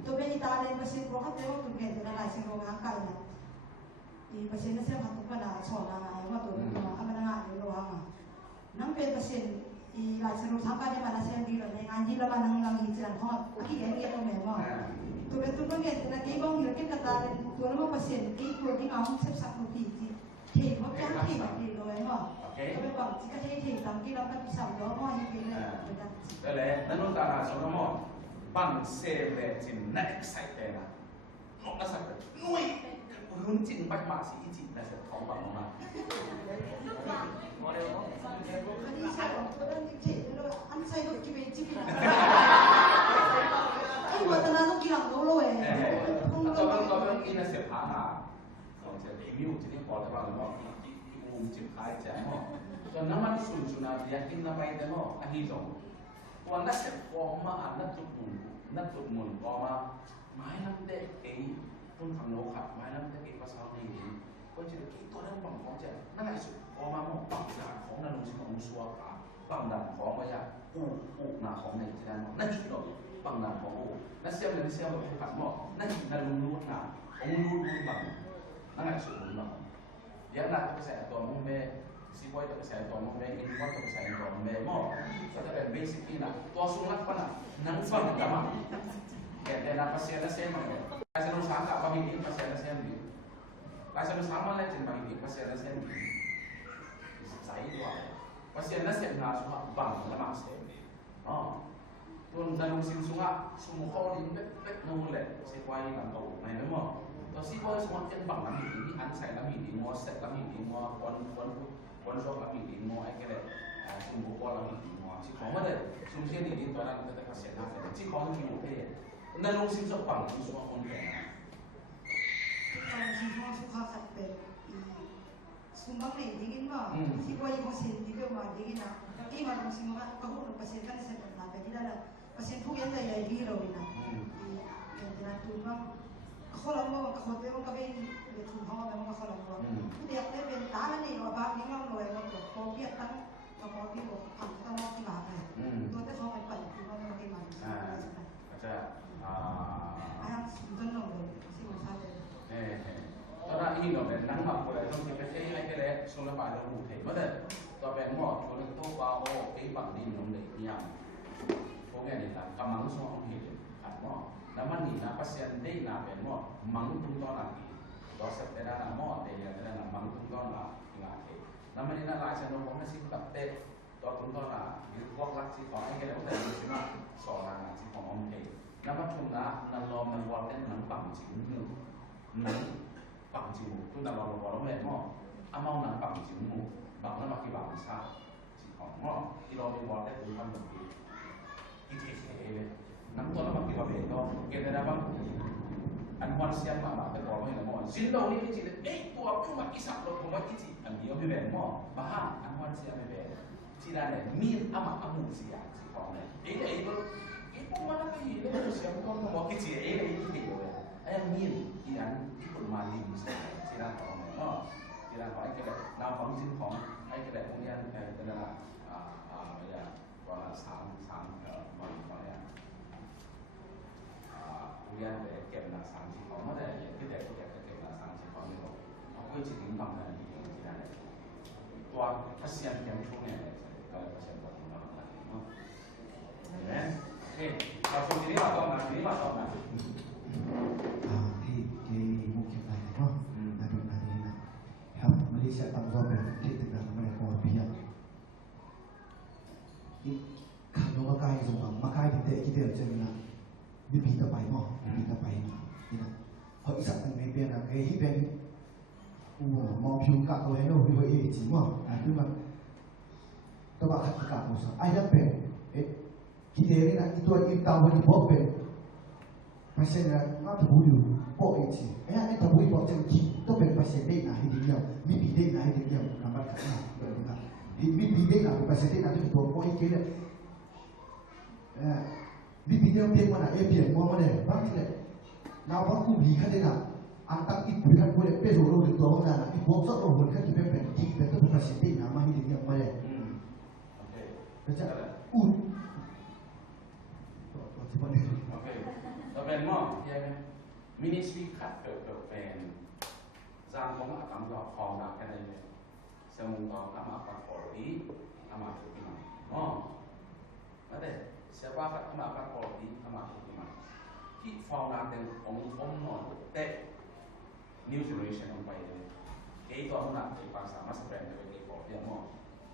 ตัวเป็นตายเปอร์เซ็นต์บอกว่าเดี๋ยวตัวเป็นจะได้สิ่งของร่างกายเนี่ยอีเปอร์เซ็นต์นั่นเสียพันธุกรรมสอนอะไรว่าตัวเป็นอะไรมันงานอยู่ระหว่างนั่นเป็นเปอร์เซ็นต์อีหลายสิ่งทางการที่มันเสียดีเลยงานที่เรามันนั่งหิจารณ์ห้องกี่เรื่องเนี่ยมั้งตัวเป็นตัวเป็นแต่กี่บ้างอยู่กี่กระตาตัวละเปอร์เซ็นต์กี่ตัวกี่เอาเสียบสักหนึ่งทีที่เขาจ้างที่แบบนี้เลยมั้งตัวเป็นแบบที่ก็ที่ตามที่เราต้องสั่งล้อห้อยที่เลยนั่นแหละนั่นนู่นตาสมมติบังเซเลจินนักใส่เตนะหมดสักหน่วยรุ่นจินบัดมาสิจินนั่นจะของบังมาโมเดลอันนี้ใช่ของตัวนั้นจริงๆเลยอันใช่ตัวกี่เป็นจริงๆไอ้วัฒนธรรมกี่หลังตัวเลยตัวเป็นอินเสียผาหาของเจ้าเดมิวจะได้พอได้บ้างหรือเปล่าที่มุมจิบหายใจมั้งจนน้ำมันสูญสุนาอยากกินน้ำไปได้มั้งอันนี้จงวันนั้นเสร็จพอมาอ่านนัดจุดมุนพอมาไม้น้ำเด็กเองต้นทางโน้ขับไม้น้ำเด็กเองภาษาในนี้ก็จะกี่ตัวนั้นบังของเจ้านั่นแหละสุดพอมาหมดปังหนาของนั่นลงสิของสัวขาปังดันของมาจากอูหนาของในที่นั่นนั่นจุดเราปังดันของอูนั่นเสียมันเสียมันขัดหม้อนั่นนั่นลุงรู้หนาของรู้บังนั่นแหละสุดบังเดี๋ยวนั่นก็ใส่ตัวมุ้งเมย์ซีบอยก็ใส่ตัวมุ้งเมย์อินวัตก็ใส่ตัวมุ้งเมย์หม้อก็จะเป็นเบสิกนี่นะตัวสุนัขปนะนั่งฟังกันมาแต่นั่นภาษาเสียมันเลยภาษาลูกสาวกับบางทีภาษาเสียมันภาษาลูกสาวมันเลยจึงบางทีภาษาเสียมันใส่ตัวภาษาเสียมันน่าสุภาพบางละมาเสียอ๋อตัวนั่นลูกสิ่งสุภาพสมุขเขาดิ้นเบ็ดนู่นเลยซีบอยหลังโตไม่ได้หม้อตัวซีบอยสมมติเป็นบางน้ำหินที่อันใส่น้ำหินมัวเสร็จน้ำหินมัวคนชอบน้ำหินมัวไอ้แก่เลยสมุขเขาน้ำหินมัวที่ของมันเลยสมเสียดีตัวนั้นก็จะภาษาหน้าเลยที่ของที่อยู่เพ่นั่นลูกสิ่งสุภาพที่สุภาพคนแก่ตอนที่ห้องสุขาขัดเป็นสุนัขเลี้ยงดีกินว่าที่ว่ายังเสียดีเกี่ยวกับดีกินนะที่มาตรงสิ่งว่าเขาพูดภาษากันเสร็จแล้วเป็นที่นั่นภาษาทุกอย่างแต่ยังดีเราเลยนะอย่างนั้นตัวว่าเขาลองว่าเขาเรียกว่าเขาเป็นเด็กทุนห้องแล้วเขาลองว่าเด็กได้เป็นตาแล้วนี่ว่าบ้านนี้เราเลยว่าตัวเขาเบี้ยตั้งตัวเขาที่บอกทำตั้งนอกที่บ้านเลยตัวที่เขาเป็นปั่นที่ว่าเราที่มันอาจจะอันนั้นต้นหนึ่งเลยสิ่งที่ตอนนั้นอีกหน่อยเป็นนั่งหมักอะไรต้องเป็นไอ้ไอ้แหละส่วนละบาทเราหูเห็นว่าแต่ต่อเป็นหมอชวนตัวว่าโอ้ไอ้ฝั่งดินลงเลยยังพวกนี้นี่ละกำลังส่งเห็นขัดหมอแล้วมันนี่นะภาษาได้นาเป็นหมอมังตุ้งต้อนหลังต่อเสร็จได้นะหมอเดียวได้นะมังตุ้งต้อนหลังหลังเองแล้วมันนี่นะหลายชนของนั่นสิตัดเตะต่อตุ้งต้อนหลังหรือพวกลักที่ของไอ้แกแล้วแต่ใช่ไหมสอนหลังที่ขององค์เองแล้วมาชมนะนั่นรอมันวันเล่นหนังปังจริงหนึ่งหนังปังจริงทุกนั่นเราบอกเราไม่ได้หมออามาหนังปังจริงหมูปังแล้วมากี่บาทซาที่ของหมอที่เราเป็นวันได้ถึงวันหนึ่งปีอีเทเเลยน้ำตัวเราบางทีเราเห็นก็เกิดได้บ้างอันวันเสียงมาแต่ตัวไม่ละหมอสิ่งเรานี่จริงเอ๊ะตัวผู้มาอิสระเราผมว่าจริงอันเดียวไม่เป็นหมอบ้าอันวันเสียไม่เป็นที่นั่นเนี่ยมีอามาอามูเสียที่ของเนี่ยเอ๊ะพวกมันก็ยิ่งเลยเสียงคนบอกกิจเอ๊ะที่เดียวเลยไอ้มีอีนั้นที่คนมาลิมส์ที่นั่นของเนี่ยเนาะที่นั่นของไอ้กระเด็นนำของสิ่งของไอ้กระเด็นพวกนี้ไอ้กระเด็นอะไรว่าสามวันของเนี่ยพวกนี้เก็บหลักสามสิ่งของเมื่อไหร่ที่เด็กเก็บหลักสามสิ่งของเนี่ยเขาคุยจิตถึงความนั้นที่นั่นตัวพัศยานเพียงช่วงเนี่ยก็พัศยานตัวของเราเนาะเห็นไหมเราส่งทีนี้มาต่อมาทีนี้มาต่อมาที่มุกเก็บอะไรเนาะนะดูนาทีนะครับมาดิฉันตั้งรอบเป็นที่ตึกนั้นไม่ได้พอเพียงอีกขันโนมาใกล้สมบังมาใกล้ที่เตะที่เดิมเจอนะมีปีต่อไปเนาะปีต่อไปนี่นะเพราะอีสักมันไม่เป็นอะไรที่เป็นมองผิวกับตัวเองเราดูเองจริงมั้งคือมันตัวขัดกับตัวสักไอ้นั่นเป็นkita ni nak itu tahu ni buat pen. Pasal nak tahu dulu kok ini. Ni tahu buat macam tu pen pasal dia nak hidup dia. Mimpi dia nak hidup dia nampak kan. Mimpi dia nak pasal dia nak tu buat ini dia. Mimpi dia mana? Mana? Bang ni. Nak aku beli kan dia nak. ang tak ipuhan ko le peso ro de to na i bom sa ro hon ka ki pe pen ti pe to pa si ti na ma hi ni ma le Okay. ka cha u to ti pa ne Okay. So ben mo, yeah. Ministry cutเป็นสร้างของอาตมาคองดักกันเลยสมุนตอนอามาปักปอดีอามาถูกมั้ยอ๋อนั่นแหละเสียว่าอามาปักปอดีอามาถูกมั้ยที่ฟองดักเป็นองค์นอนแต่ new generation ลงไปเลยเกี่ยตัวนั้นที่ภาษามาสเปนเป็นเกี่ยวกับเรื่องมั้ง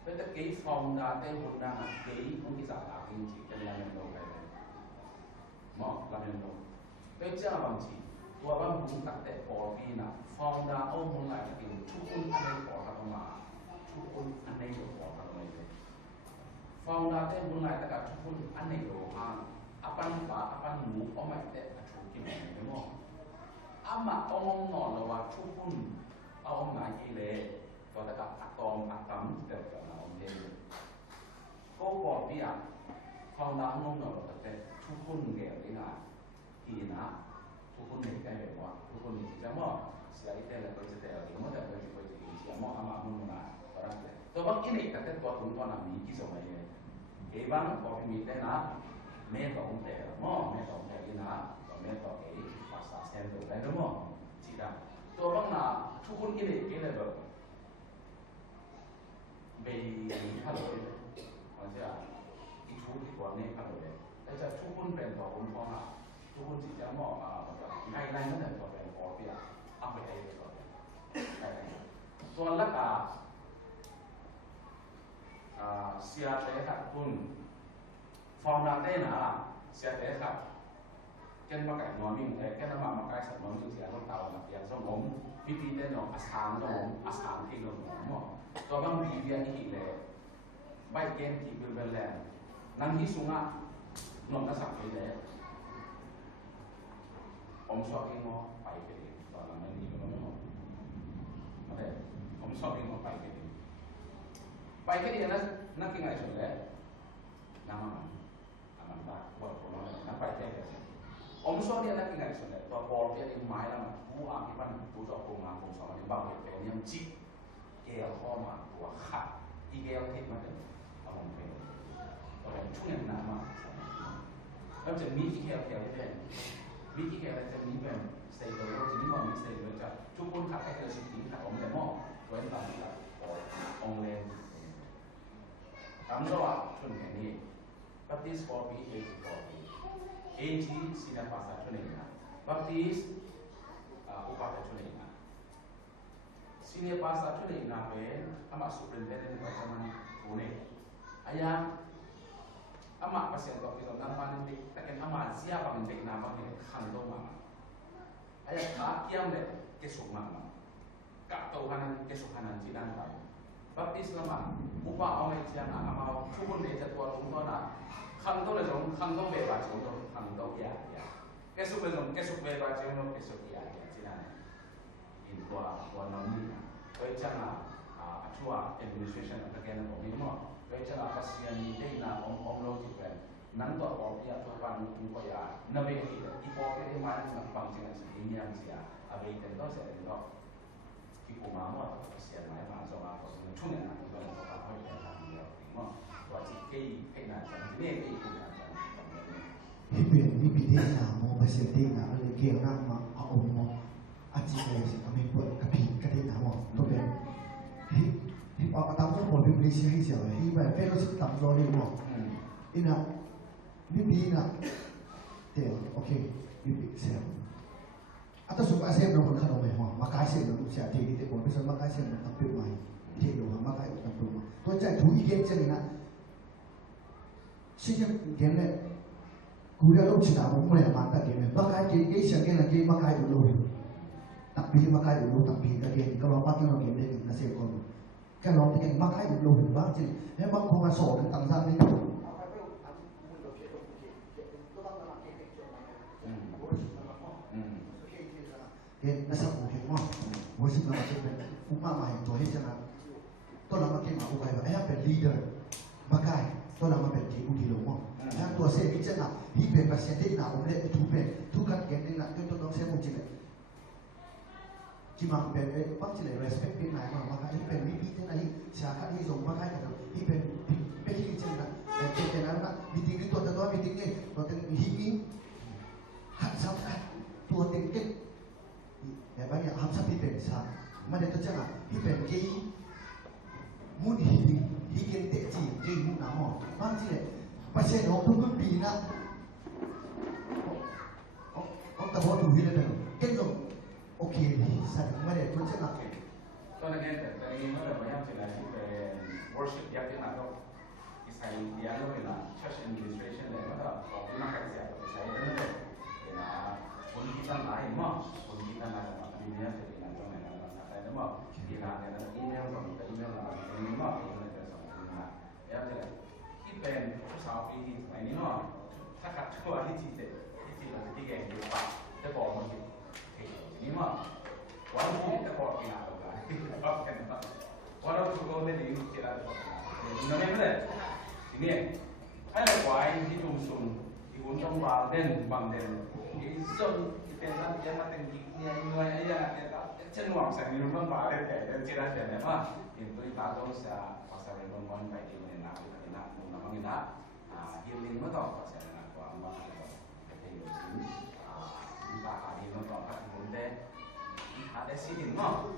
แต่เกี่ยฟองดักเป็นคนดังเกี่ยมันที่สาขาจริงๆเป็นลาเมนโลไปเลยมั้งลาเมนโลแต่เจ้าบางทีตัวบางคนตัดแต่ปอปีน่ะฟองดาเอาหมดเลยกินทุกคนอันไหนปอทำมาทุกคนอันไหนปอทำมาเลยฟองดาแต่หมดเลยแต่กับทุกคนอันไหนโลหะอาปันปลาอาปันหมูเอาไม่แต่ทุกกินไม่หมดอามาเอามองนอนแล้วว่าทุกคนเอาหมากิเลสตัวแต่กับอัตอมอัตตัมเกิดกับเราเองก็ปอปีอ่ะฟองดาเอานอนแล้วแต่ทุกคนเกี่ยวนี่นะกินนะทุกคนเหนื่อยกันเลยว่าทุกคนมีใจมั่งเสียอีกแต่ละคนจะแต่ละคนมั่งแต่คนจะคนจะกินเสียมั่งอามามุ่งมาตอนนั้นเลยตัวบางทีเนี่ยแต่ตัวคุณตอนนั้นมีกี่สมัยเลยเอบางพอมีแต่นะแม่ต้องแต่มั่งแม่ต้องแต่กินนะตัวแม่ต้องเอภาษาเซนต์ได้หรือมั่งจีดาตัวบางน่ะทุกคนกินเลยแบบไปฮัลโหลมันจะอีกทุกที่ตัวเนี่ยฮัลโหลเลยแต่จะทุกคนเป็นตัวคุณพ่อน่ะทุกคนจีจะมั่งไงไรนั่นแหละตัวเป็นพอเปียอัพไปได้เลยส่วนละกาเสียเตะขัดคุณฟอร์มดังได้นะเสียเตะขัดเช่นมาไก่นอนมิ่งแต่แค่น้ำมันมาไก่สัตว์นอนจึงเสียต้องเตาแบบอย่างสมองพี่ปีเต้นหนออาสามสมองอาสามที่เราหมอตัวบางปีเดียนี่อีกเลยใบเกมที่เป็นแรงนั่นที่สูงอ่ะนอนกระสับไปแล้วผมชอบกินงอไปกันเองตอนนั้นไม่มีก็ไม่หมดมาแต่ผมชอบกินงอไปกันเองไปกันเองนั่นกินอะไรสุดแล้วน้ำมันบ้าว่าผมนั่นไปแค่กันผมชอบเนี่ยนั่นกินอะไรสุดแล้วตัวบอลเนี่ยไม้แล้วมันผู้อ่านที่มันผู้จอบโกงงานผมสอนที่บางเหตุเป็นเนี่ยจิกแก้วข้อมาตัวขัดที่แก้วเทปมาเป็นเอาผมเป็นตัวผมช่วยน้ำมาแล้วจะมีที่แก้วที่เป็นวิธีการจะมีเป็นสเตเบิลจะมีความมีสเตเบิลจะทุกคนขับให้เกิดสิ่งที่ขับองค์แต่หม้อไว้ตามที่แบบองเลนทำด้วยว่าชนแค่นี้บัพติสฟอร์บีเอจีฟอร์บีเอจีสินาภาษาชนเองนะบัพติสอุปาทชนเองนะสินาภาษาชนเองนะเป็นอามาสุปรินเทนเดนต์ภาษามันชนเองอายังama pasien tu kita nak panen tak ama siapa mendik nama ni khandong mana ayat tak kiam le kesuk mana kak tahu kanan kesuk kanan jidan tak baptis lama upa awal jian ama cukun dia jatuh rumah na khandong le jong khandong beba jong khandong ya kesuk le jong kesuk beba jong kesuk ya jidan ini tua nami kau jangan acua administration bagian ini mauไปเจอปัสยานีได้นาองโลจิเป็นนั้นตัวปอพิยาตัวปันคุณก็ยานาเบกีอีปอก็ได้มาจากบางสิ่งสิ่งนี้ยังเสียอาเบเป็นต้องเสียเป็นต้องที่กูมาหมดเสียหมายมาสองอาคนช่วงนั้นตัวเราก็ค่อยแต่ทำเดียวถึงว่าตัวจิตเกย์ให้นานจังเนี่ยเกย์ให้นานจังที่เป็นวิธีที่หนาโมไปเสียที่หนาเลยเกี่ยวนั่งมาเอาองค์โมอาจีเลยสิทำให้เปิดกระพิกระดิ่งหนาโมตัวเป็นตามที่ผมพิมพ์ลิขิตให้เสียเลยที่แบบเฟซบุ๊กตามตัวนี้มั้งอินะนี่ดีนะเดี๋ยวโอเคนี่เสียอาจจะสุภาพเสียงเราคนขนมไหมมั้งมาขายเสียงเราเสียทีนี้แต่ผมไม่สนมาขายเสียงเราตั้งเป็นไหมที่เรามาขายตั้งเป็นไหมตัวใจถูกอีกเกณฑ์เช่นนี้นะสิ่งที่เกณฑ์เนี่ยกูเรียกลูกศิษย์ผมไม่ได้มาตั้งเกณฑ์มาขายเกณฑ์เสียงเกณฑ์อะไรเกณฑ์มาขายดูตักปีมาขายดูตักปีก็เกณฑ์ก็ลองมาที่เราเกณฑ์ได้ถึงนะเสียคนแค่ลองที่กันมาขายดูเห็นบ้างจริงแล้วบางคนมาสอนต่างชาตินี่เห็นนะสักเห็นว่าวันสิ่งนั้นจะเป็นผู้มาใหม่ตัวให้ชนะตัวเรามาเก่งมาอุบายว่าเป็นลีดเดอร์มาขายตัวเรามาเป็นทีมอุทิศมั่งแล้วตัวเซมิจะหนักที่เป็นเปอร์เซ็นต์ที่หนักผมเลยทุกเป็นทุกการเก่งนี่หนักจนตัวต้องเซมุจิเลย ที่มาเป็นบางทีเลย respect เป็นไหนมาว่าที่เป็นวิธีที่ไหนชาคัดที่ส่งมาให้กันที่เป็นไม่คิดจริงนะแต่เป็นนั้นนะวิธีนี้ตัววิธีนี้ตัวเป็นวิธีหัดซ้ำกันตัวเด็กๆแต่บางอย่างหัดซ้ำที่เป็นชาไม่ได้ตัวจังอ่ะที่เป็นกี่มุดฮิเกนเตจีกี่มุดน้ำหม้อบางทีเลยไม่ใช่น้องทุกปีนะแต่พอดูที่นั่นเก่งจงโอเคสั่งไม่ได้ตัวจังอ่ะ So again, banyak jelas worship yang kita tahu, kisah dia tu church administration le, mata orang nak kerja apa, saya dengar pun kita lain mah, pun kita nak dunia jadi nak macam mana, saya dengar kita ada email lah, ini mah email terus mana, ya jelas. Kita usaha ini ini mah,ถ้าขัดตัวที่จีเราจะที่แก่งดีกว่าจะบอกมันini mah, walaupun kitaบอกkita walau juga tadi kita namanya apa? Ini ada kuai di dusun, di gunung Baden, Bangden. Itu kita nak dia nak tinggi ni, ini yang kita cenderung saya ni rumah Baden kayak cerita cerita apa? Itu kita tahu saya pasal rumah baik ini nak nama kita, healing betul pasal nak kuah mah kita ini, kita hari betul kan, kemudian ada sini mah.